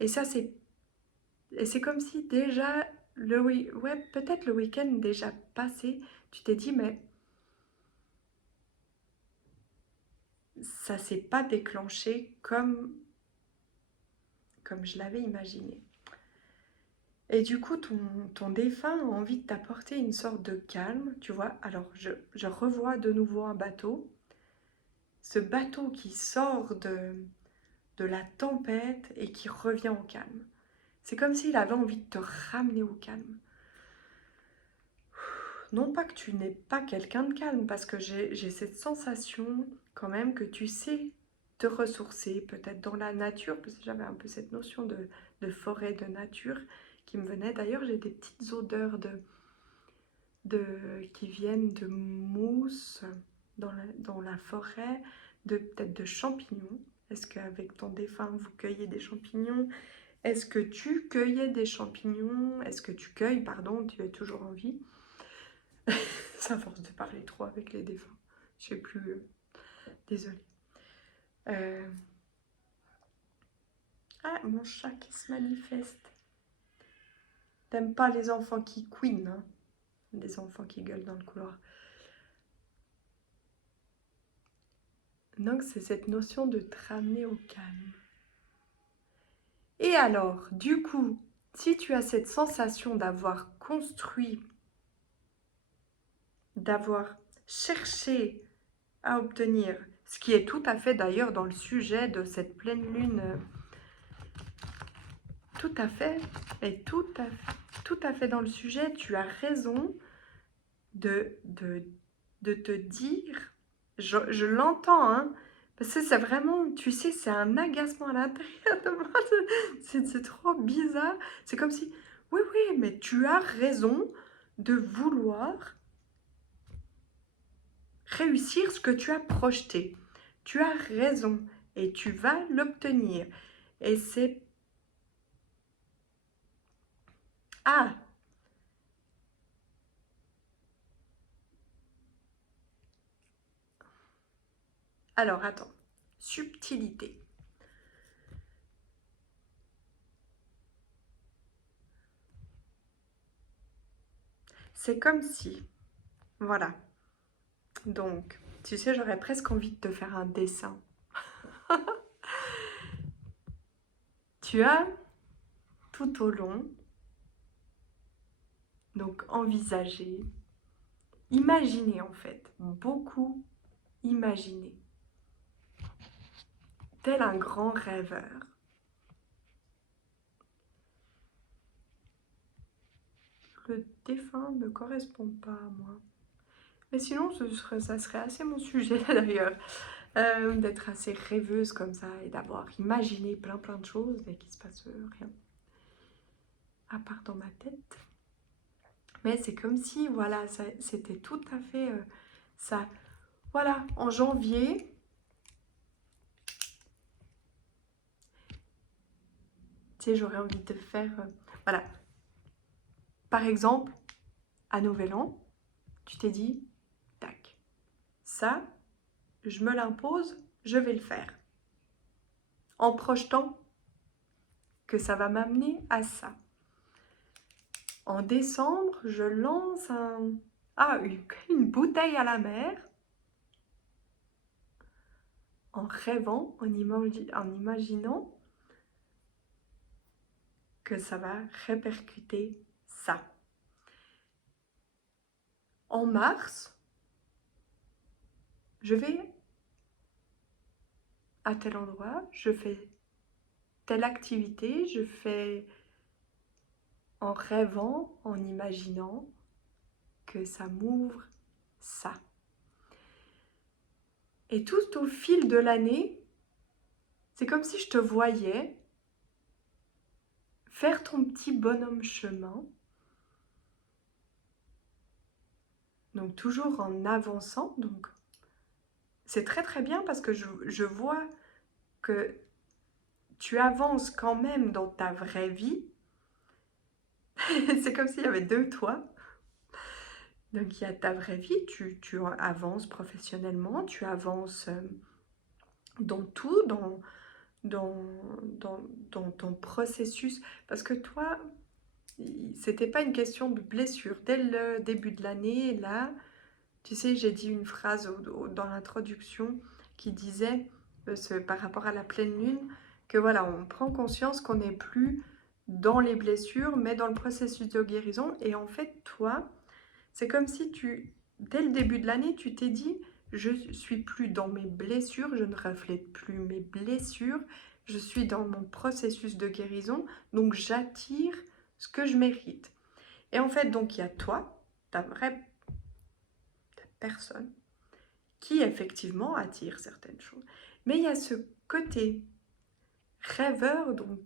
Et ça, c'est comme si déjà, ouais, peut-être le week-end déjà passé, tu t'es dit, mais ça s'est pas déclenché comme je l'avais imaginé. Et du coup, ton défunt a envie de t'apporter une sorte de calme, tu vois. Alors, je revois de nouveau un bateau. Ce bateau qui sort de la tempête et qui revient au calme. C'est comme s'il avait envie de te ramener au calme. non pas que tu n'es pas quelqu'un de calme, parce que j'ai cette sensation quand même que tu sais te ressourcer, peut-être dans la nature, parce que j'avais un peu cette notion de forêt, de nature qui me venait. D'ailleurs, j'ai des petites odeurs qui viennent de mousse dans la forêt, peut-être de champignons. Est-ce qu'avec ton défunt, vous cueillez des champignons? Est-ce que tu cueillais des champignons? Est-ce que tu cueilles, pardon, tu es toujours en vie? C'est à force de parler trop avec les défunts. Je sais plus. Désolée. Ah, mon chat qui se manifeste. T'aimes pas les enfants qui couinent, hein? Des enfants qui gueulent dans le couloir. Donc, c'est cette notion de te ramener au calme. Et alors, du coup, si tu as cette sensation d'avoir construit, d'avoir cherché à obtenir, ce qui est tout à fait d'ailleurs dans le sujet de cette pleine lune, tout à fait, et tout à fait dans le sujet, tu as raison de te dire, je l'entends, hein, parce que c'est vraiment, tu sais, c'est un agacement à l'intérieur de moi, c'est trop bizarre, c'est comme si, oui, oui, mais tu as raison de vouloir réussir ce que tu as projeté. Tu as raison et tu vas l'obtenir. Et c'est... Ah! Alors, attends. Subtilité. C'est comme si... Voilà. Donc, tu sais, j'aurais presque envie de te faire un dessin. Tu as tout au long, donc envisager, imaginer en fait, beaucoup imaginer, tel un grand rêveur. Le défunt ne correspond pas à moi. Mais sinon, ça serait assez mon sujet d'ailleurs, d'être assez rêveuse comme ça et d'avoir imaginé plein de choses et qu'il ne se passe rien, à part dans ma tête. Mais c'est comme si, voilà, c'était tout à fait ça. Voilà, en janvier, tu sais, j'aurais envie de faire, voilà, par exemple, à Nouvel An, tu t'es dit, tac, ça, je me l'impose, je vais le faire. En projetant que ça va m'amener à ça. En décembre, je lance une bouteille à la mer en rêvant, en imaginant que ça va répercuter ça. En mars, je vais à tel endroit, je fais telle activité, je fais en rêvant, en imaginant que ça m'ouvre ça. Et tout au fil de l'année, c'est comme si je te voyais faire ton petit bonhomme chemin. Donc toujours en avançant. Donc c'est très bien parce que je vois que tu avances quand même dans ta vraie vie. C'est comme s'il y avait deux toi. Donc il y a ta vraie vie, tu avances professionnellement, tu avances dans tout, dans ton processus. Parce que toi, c'était pas une question de blessure. Dès le début de l'année, là, tu sais, j'ai dit une phrase dans l'introduction qui disait, par rapport à la pleine lune, que voilà, on prend conscience qu'on n'est plus dans les blessures, mais dans le processus de guérison. Et en fait, toi, c'est comme si dès le début de l'année, tu t'es dit, je suis plus dans mes blessures, je ne reflète plus mes blessures, je suis dans mon processus de guérison, donc j'attire ce que je mérite. Et en fait, donc il y a toi, ta vraie personnes qui effectivement attirent certaines choses. Mais il y a ce côté rêveur, donc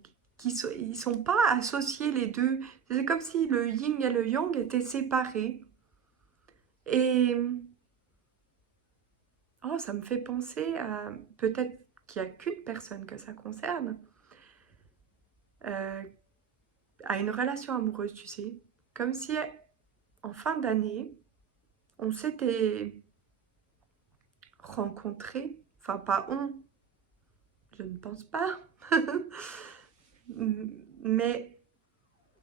ils sont pas associés les deux. C'est comme si le yin et le yang étaient séparés. Et oh, ça me fait penser à peut-être qu'il n'y a qu'une personne que ça concerne, euh, à une relation amoureuse, tu sais. Comme si en fin d'année, on s'était rencontrés, enfin pas on, je ne pense pas, mais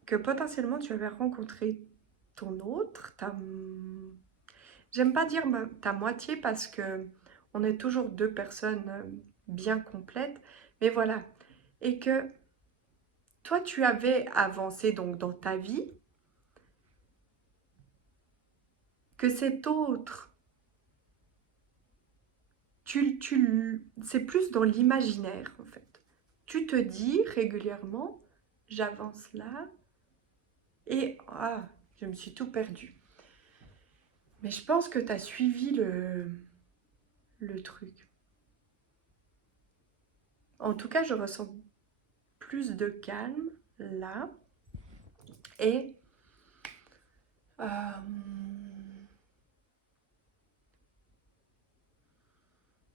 que potentiellement tu avais rencontré ton autre, j'aime pas dire ta moitié parce que on est toujours deux personnes bien complètes, mais voilà. Et que toi, tu avais avancé donc dans ta vie, que cet autre, c'est plus dans l'imaginaire en fait. Tu te dis régulièrement, j'avance là et ah, je me suis tout perdu. Mais je pense que tu as suivi le truc. En tout cas, je ressens plus de calme là. Et euh,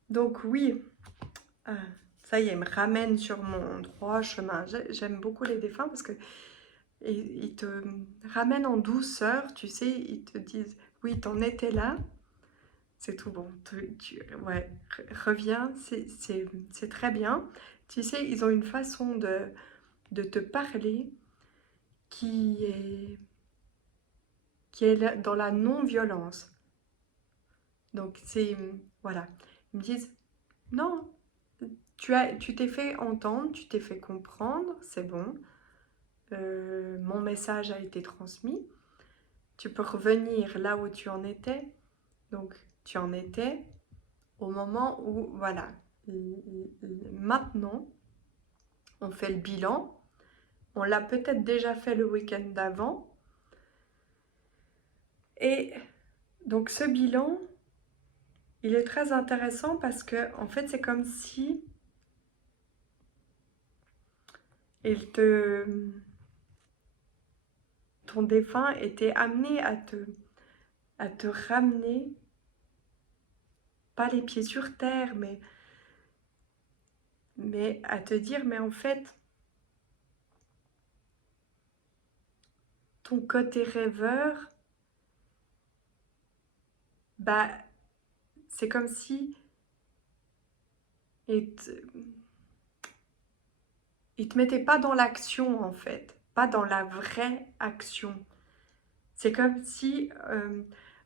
donc oui, euh, ça y est, me ramène sur mon droit chemin. J'aime beaucoup les défunts parce que ils te ramènent en douceur, tu sais, ils te disent, oui, t'en étais là, c'est tout bon, ouais, reviens, c'est très bien. Tu sais, ils ont une façon de te parler qui est, qui est dans la non-violence. Donc voilà, ils me disent, non, tu t'es fait entendre, tu t'es fait comprendre, c'est bon. Mon message a été transmis. Tu peux revenir là où tu en étais. Donc, tu en étais au moment où, voilà, maintenant, on fait le bilan. On l'a peut-être déjà fait le week-end d'avant. Et donc, ce bilan, il est très intéressant parce que, en fait, c'est comme si il te, ton défunt était amené à te ramener, pas les pieds sur terre, mais à te dire, mais en fait, ton côté rêveur, bah, c'est comme si il te mettait pas dans l'action en fait, pas dans la vraie action. C'est comme si,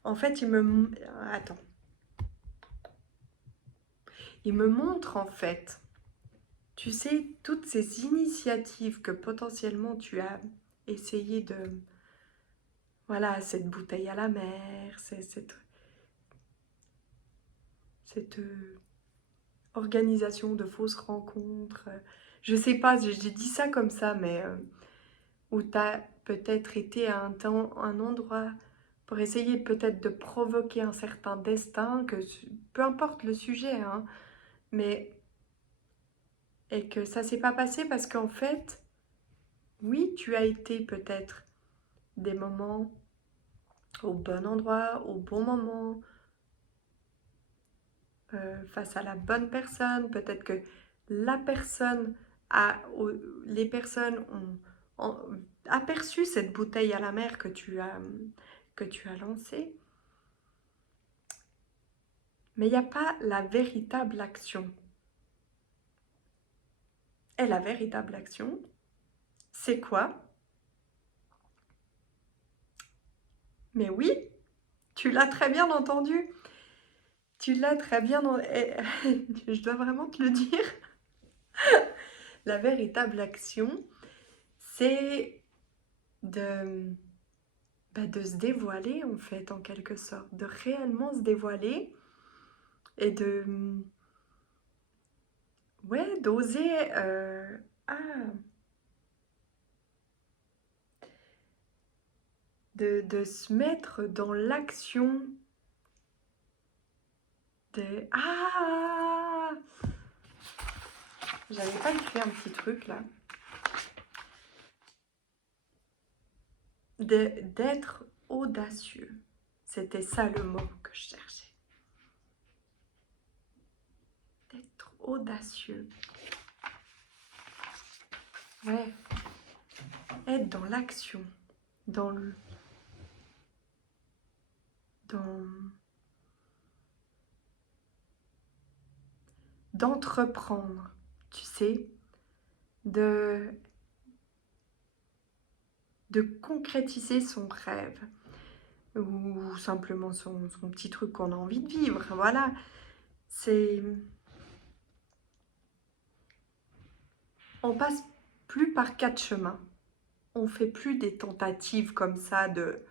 en fait, attends, il me montre en fait, tu sais, toutes ces initiatives que potentiellement tu as essayé voilà, cette bouteille à la mer, cette organisation de fausses rencontres. Je sais pas, j'ai dit ça comme ça, mais où tu as peut-être été à un endroit pour essayer peut-être de provoquer un certain destin, peu importe le sujet, hein, mais et que ça s'est pas passé parce qu'en fait, oui, tu as été peut-être des moments au bon endroit, au bon moment, face à la bonne personne. Peut-être que la personne les personnes ont aperçu cette bouteille à la mer que tu as lancée. Mais il n'y a pas la véritable action. Et la véritable action, c'est quoi? Mais oui, tu l'as très bien entendu. Tu l'as très bien je dois vraiment te le dire. La véritable action, c'est de, de se dévoiler en fait, en quelque sorte. De réellement se dévoiler et ouais, d'oser... de se mettre dans l'action Ah! J'avais pas écrit un petit truc là. D'être audacieux. C'était ça le mot que je cherchais. D'être audacieux. Ouais. Être dans l'action. Dans le... Dans... D'entreprendre. Tu sais, de concrétiser son rêve ou simplement son petit truc qu'on a envie de vivre. Voilà, c'est... On passe plus par quatre chemins. On fait plus des tentatives comme ça de...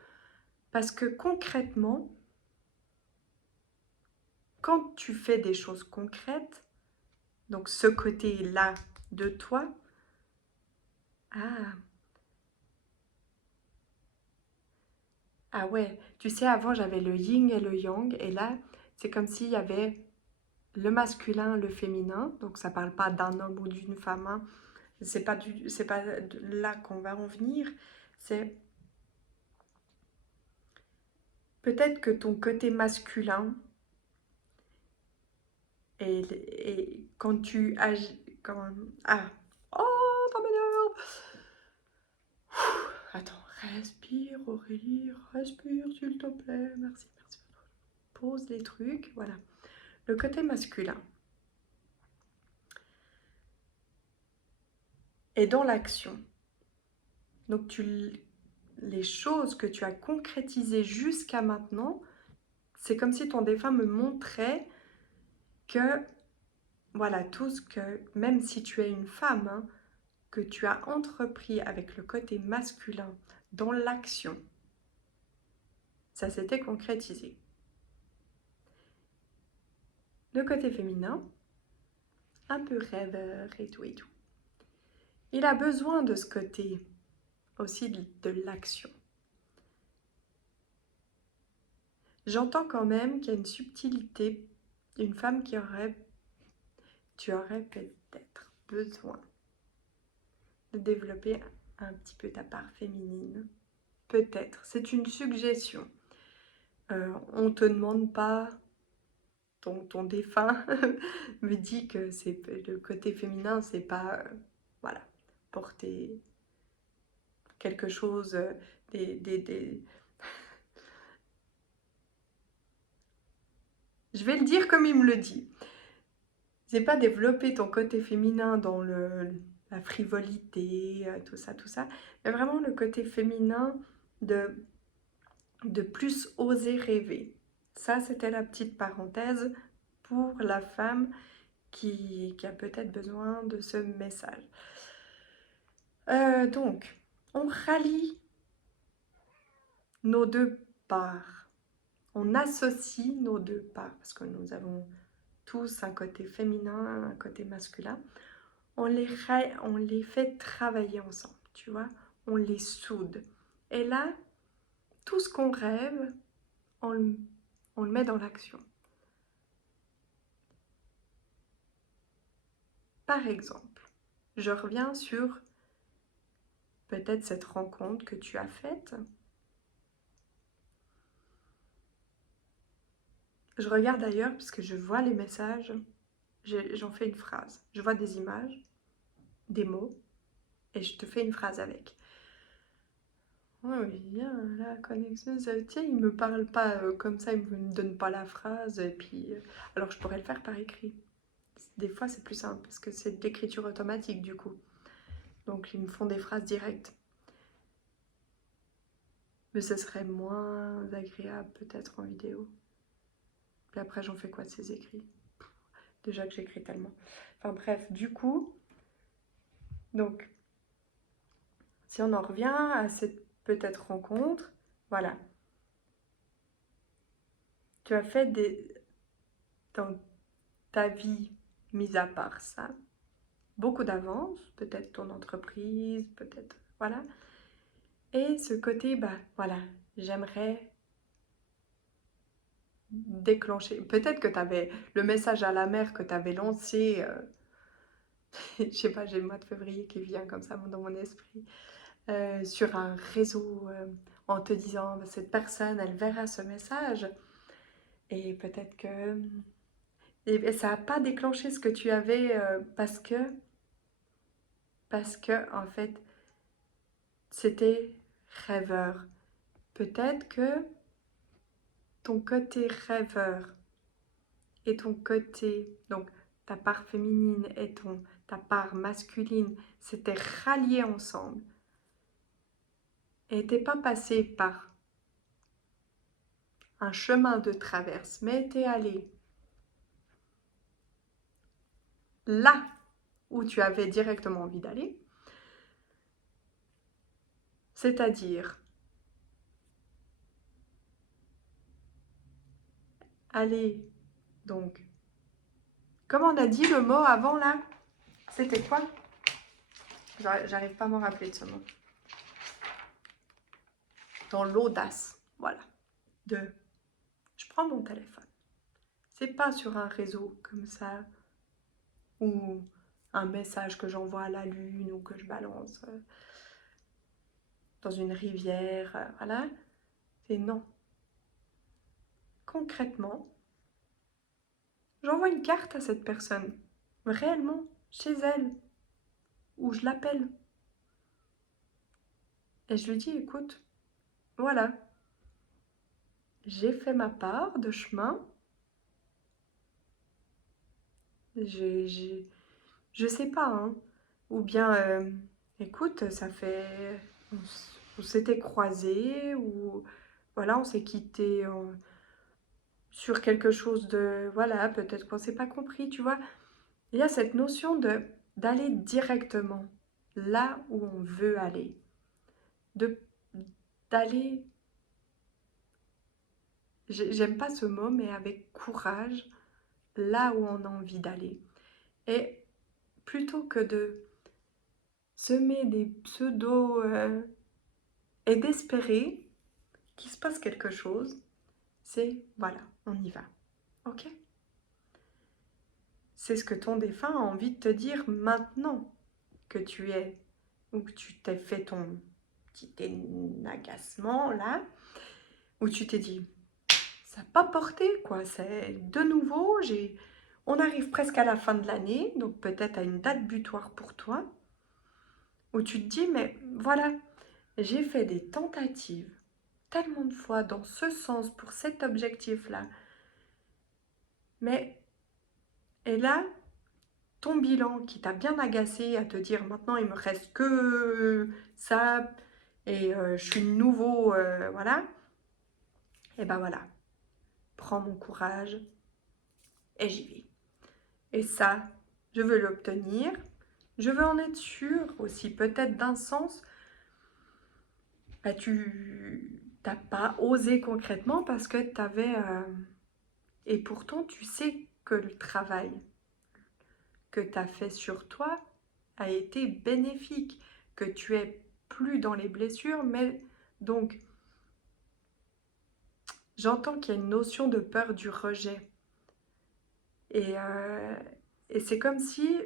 Parce que concrètement, quand tu fais des choses concrètes, donc ce côté-là de toi, ah, ah ouais, tu sais, avant j'avais le yin et le yang, et là, c'est comme s'il y avait le masculin, le féminin, donc ça parle pas d'un homme ou d'une femme, hein. C'est pas là qu'on va en venir, c'est peut-être que ton côté masculin, et quand tu agis, ah, oh, ça m'énerve. Attends, respire Aurélie, respire s'il te plaît, merci, merci. Pose les trucs, voilà. Le côté masculin est dans l'action. Donc les choses que tu as concrétisées jusqu'à maintenant, c'est comme si ton défunt me montrait que, voilà, tout ce que, même si tu es une femme, hein, que tu as entrepris avec le côté masculin dans l'action, ça s'était concrétisé. Le côté féminin, un peu rêveur et tout et tout. Il a besoin de ce côté aussi de l'action. J'entends quand même qu'il y a une subtilité, une femme qui aurait, tu aurais peut-être besoin de développer un petit peu ta part féminine. Peut-être, c'est une suggestion. On ne te demande pas, ton défunt me dit que c'est le côté féminin, c'est pas, voilà, porter quelque chose, des... Je vais le dire comme il me le dit. C'est pas développer ton côté féminin dans la frivolité, tout ça, mais vraiment le côté féminin de plus oser rêver. Ça, c'était la petite parenthèse pour la femme qui a peut-être besoin de ce message. Donc, on rallie nos deux parts. On associe nos deux parts, parce que nous avons tous un côté féminin, un côté masculin. On les fait travailler ensemble, tu vois. On les soude. Et là, tout ce qu'on rêve, on le met dans l'action. Par exemple, je reviens sur peut-être cette rencontre que tu as faite. Je regarde ailleurs parce que je vois les messages, j'en fais une phrase. Je vois des images, des mots, et je te fais une phrase avec. Oui, bien, la connexion, tiens, il me parle pas comme ça, il me donne pas la phrase, et puis... alors je pourrais le faire par écrit. Des fois c'est plus simple, parce que c'est de l'écriture automatique du coup. Donc ils me font des phrases directes. Mais ce serait moins agréable peut-être en vidéo. Puis après j'en fais quoi de ces écrits? Déjà que j'écris tellement. Enfin bref, du coup, donc, si on en revient à cette peut-être rencontre, voilà. Tu as fait dans ta vie, mis à part ça, beaucoup d'avance, peut-être ton entreprise, peut-être, voilà. Et ce côté, bah voilà, j'aimerais déclenché. Peut-être que tu avais le message à la mère que tu avais lancé, je sais pas, j'ai le mois de février qui vient comme ça dans mon esprit, sur un réseau, en te disant: «Bah, cette personne, elle verra ce message» et peut-être que et ça a pas déclenché ce que tu avais, parce que en fait, c'était rêveur. Peut-être que ton côté rêveur et ton côté, donc ta part féminine et ta part masculine s'étaient ralliés ensemble et n'étaient pas passés par un chemin de traverse, mais étaient allés là où tu avais directement envie d'aller, c'est-à-dire aller, donc, comme on a dit le mot avant là, c'était quoi? J'arrive pas à me rappeler de ce mot. Dans l'audace, voilà, de je prends mon téléphone. C'est pas sur un réseau comme ça, ou un message que j'envoie à la lune, ou que je balance dans une rivière, voilà. C'est non. Concrètement, j'envoie une carte à cette personne, réellement, chez elle, ou je l'appelle. Et je lui dis, écoute, voilà, j'ai fait ma part de chemin, je sais pas, hein. Ou bien, écoute, ça fait, on s'était croisés, ou voilà, on s'est quitté sur quelque chose de, voilà, peut-être qu'on s'est pas compris, tu vois. Il y a cette notion de d'aller directement là où on veut aller, de d'aller, j'aime pas ce mot, mais avec courage, là où on a envie d'aller. Et plutôt que de semer des pseudos et d'espérer qu'il se passe quelque chose, c'est voilà, on y va. Ok? C'est ce que ton défunt a envie de te dire maintenant que tu es, ou que tu t'es fait ton petit agacement là, où tu t'es dit, ça n'a pas porté quoi, c'est de nouveau, on arrive presque à la fin de l'année, donc peut-être à une date butoir pour toi, où tu te dis, mais voilà, j'ai fait des tentatives tellement de fois dans ce sens pour cet objectif-là, mais et là, ton bilan qui t'a bien agacé à te dire maintenant il me reste que ça et je suis nouveau, voilà, et ben voilà, prends mon courage et j'y vais. Et ça, je veux l'obtenir, je veux en être sûre aussi, peut-être d'un sens, bah, tu n'as pas osé concrètement parce que tu avais... et pourtant, tu sais que le travail que tu as fait sur toi a été bénéfique, que tu es plus dans les blessures, mais donc j'entends qu'il y a une notion de peur du rejet. Et, euh, et c'est comme si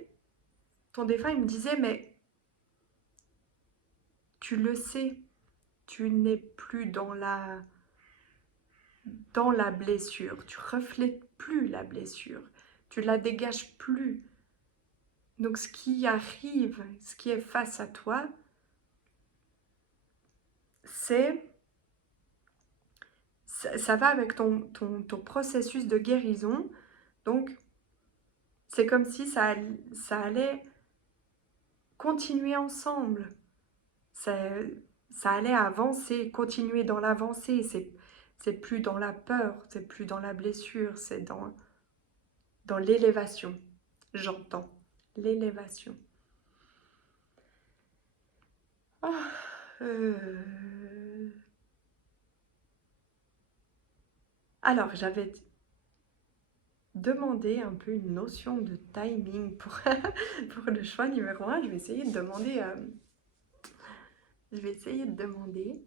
ton défunt il me disait, mais tu le sais, tu n'es plus dans la blessure, tu reflètes plus la blessure, tu la dégages plus. Donc ce qui arrive, ce qui est face à toi, c'est ça va avec ton processus de guérison. Donc c'est comme si ça allait continuer ensemble. Ça, ça allait avancer, continuer dans l'avancée. C'est plus dans la peur, c'est plus dans la blessure, c'est dans l'élévation. J'entends l'élévation. Ah, Alors, j'avais demandé un peu une notion de timing pour, pour le choix numéro un. Je vais essayer de demander. Je vais essayer de demander.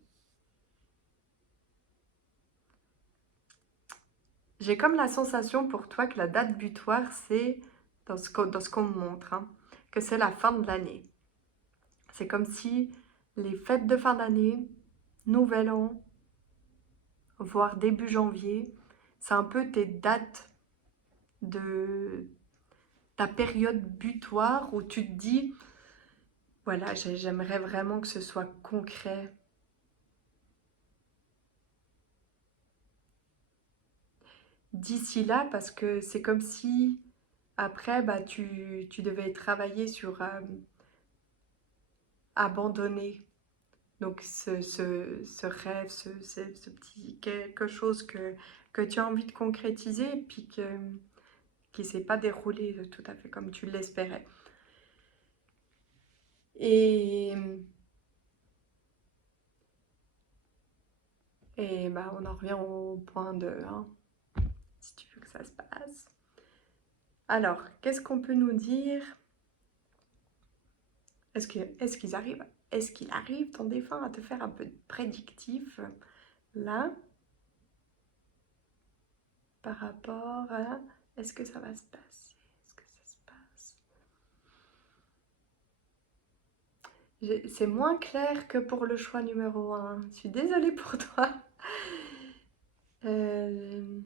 J'ai comme la sensation pour toi que la date butoir, c'est, dans ce qu'on me montre, hein, que c'est la fin de l'année. C'est comme si les fêtes de fin d'année, Nouvel An, voire début janvier, c'est un peu tes dates de ta période butoir où tu te dis, voilà, j'aimerais vraiment que ce soit concret. D'ici là, parce que c'est comme si après, bah, tu devais travailler sur abandonner. Donc ce rêve, ce petit quelque chose que tu as envie de concrétiser et puis qui ne s'est pas déroulé tout à fait comme tu l'espérais. Et, et bah, on en revient au point de 1, si tu veux que ça se passe. Alors, qu'est-ce qu'on peut nous dire? Est-ce qu'il arrive, ton défunt, à te faire un peu de prédictif, là, par rapport à est-ce que ça va se passer? Est-ce que ça se passe? C'est moins clair que pour le choix numéro 1. Je suis désolée pour toi. Euh,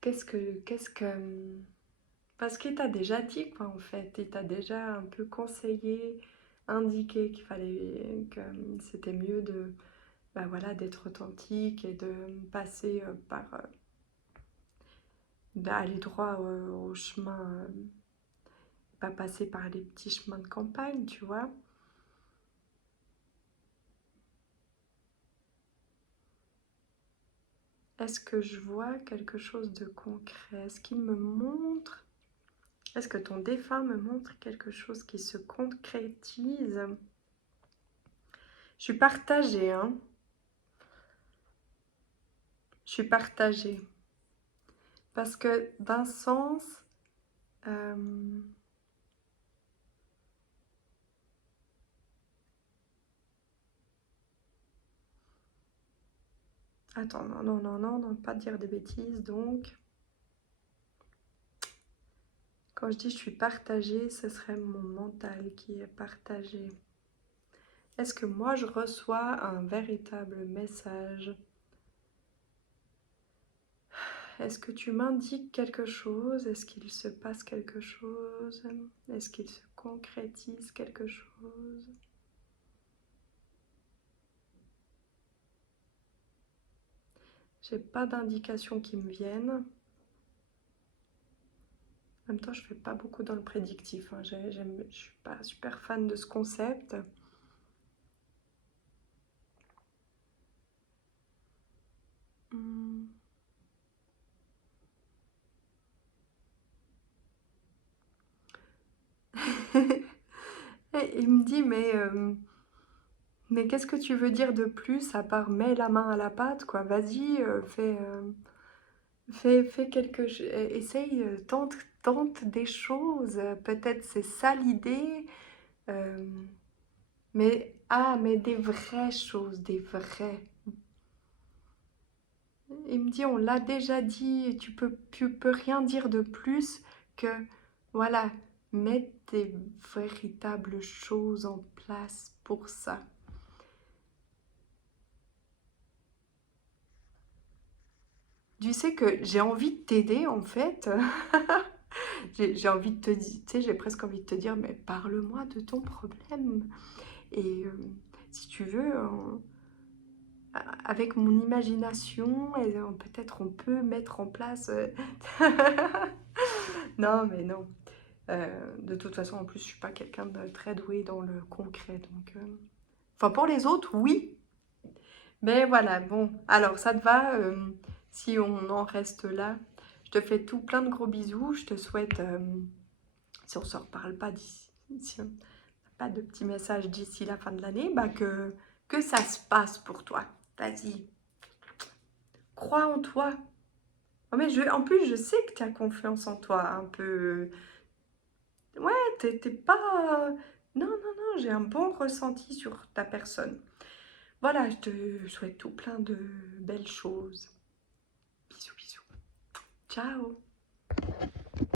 qu'est-ce que... Parce qu'il t'a déjà dit, quoi, en fait. Il t'a déjà un peu conseillé, indiqué qu'il fallait, que c'était mieux de, bah voilà, d'être authentique et de passer d'aller droit au chemin, pas passer par les petits chemins de campagne, tu vois. Est-ce que je vois quelque chose de concret? Est-ce qu'il me montre? Est-ce que ton défunt me montre quelque chose qui se concrétise? Je suis partagée, hein. Je suis partagée. Parce que d'un sens, euh, attends, non, non, non, non, non, pas dire des bêtises, donc. Quand je dis je suis partagée, ce serait mon mental qui est partagé. Est-ce que moi je reçois un véritable message? Est-ce que tu m'indiques quelque chose? Est-ce qu'il se passe quelque chose? Est-ce qu'il se concrétise quelque chose? J'ai pas d'indications qui me viennent. En même temps, je fais pas beaucoup dans le prédictif, hein. Je suis pas super fan de ce concept. Hmm. Et il me dit, mais qu'est-ce que tu veux dire de plus à part mets la main à la pâte, quoi? Vas-y, fais quelque chose, essaye, tente des choses. Peut-être c'est ça l'idée. euh, mais des vraies choses, des vraies. Il me dit, on l'a déjà dit, tu peux rien dire de plus que, voilà, mettre des véritables choses en place pour ça. Tu sais que j'ai envie de t'aider, en fait. J'ai envie de te dire, tu sais, j'ai presque envie de te dire, mais parle-moi de ton problème. Et si tu veux, avec mon imagination, peut-être on peut mettre en place... Non, mais non. De toute façon, en plus, je suis pas quelqu'un de très doué dans le concret. Donc, enfin, pour les autres, oui. Mais voilà, bon. Alors, ça te va si on en reste là? Je te fais tout plein de gros bisous. Je te souhaite, si on se reparle pas d'ici, si on n'a pas de petits messages d'ici la fin de l'année, bah que ça se passe pour toi. Vas-y, crois en toi. Oh, mais en plus, je sais que tu as confiance en toi, un peu. Ouais, t'es pas... Non, non, non, j'ai un bon ressenti sur ta personne. voilà, je te souhaite tout plein de belles choses. Bisous, bisous. Ciao.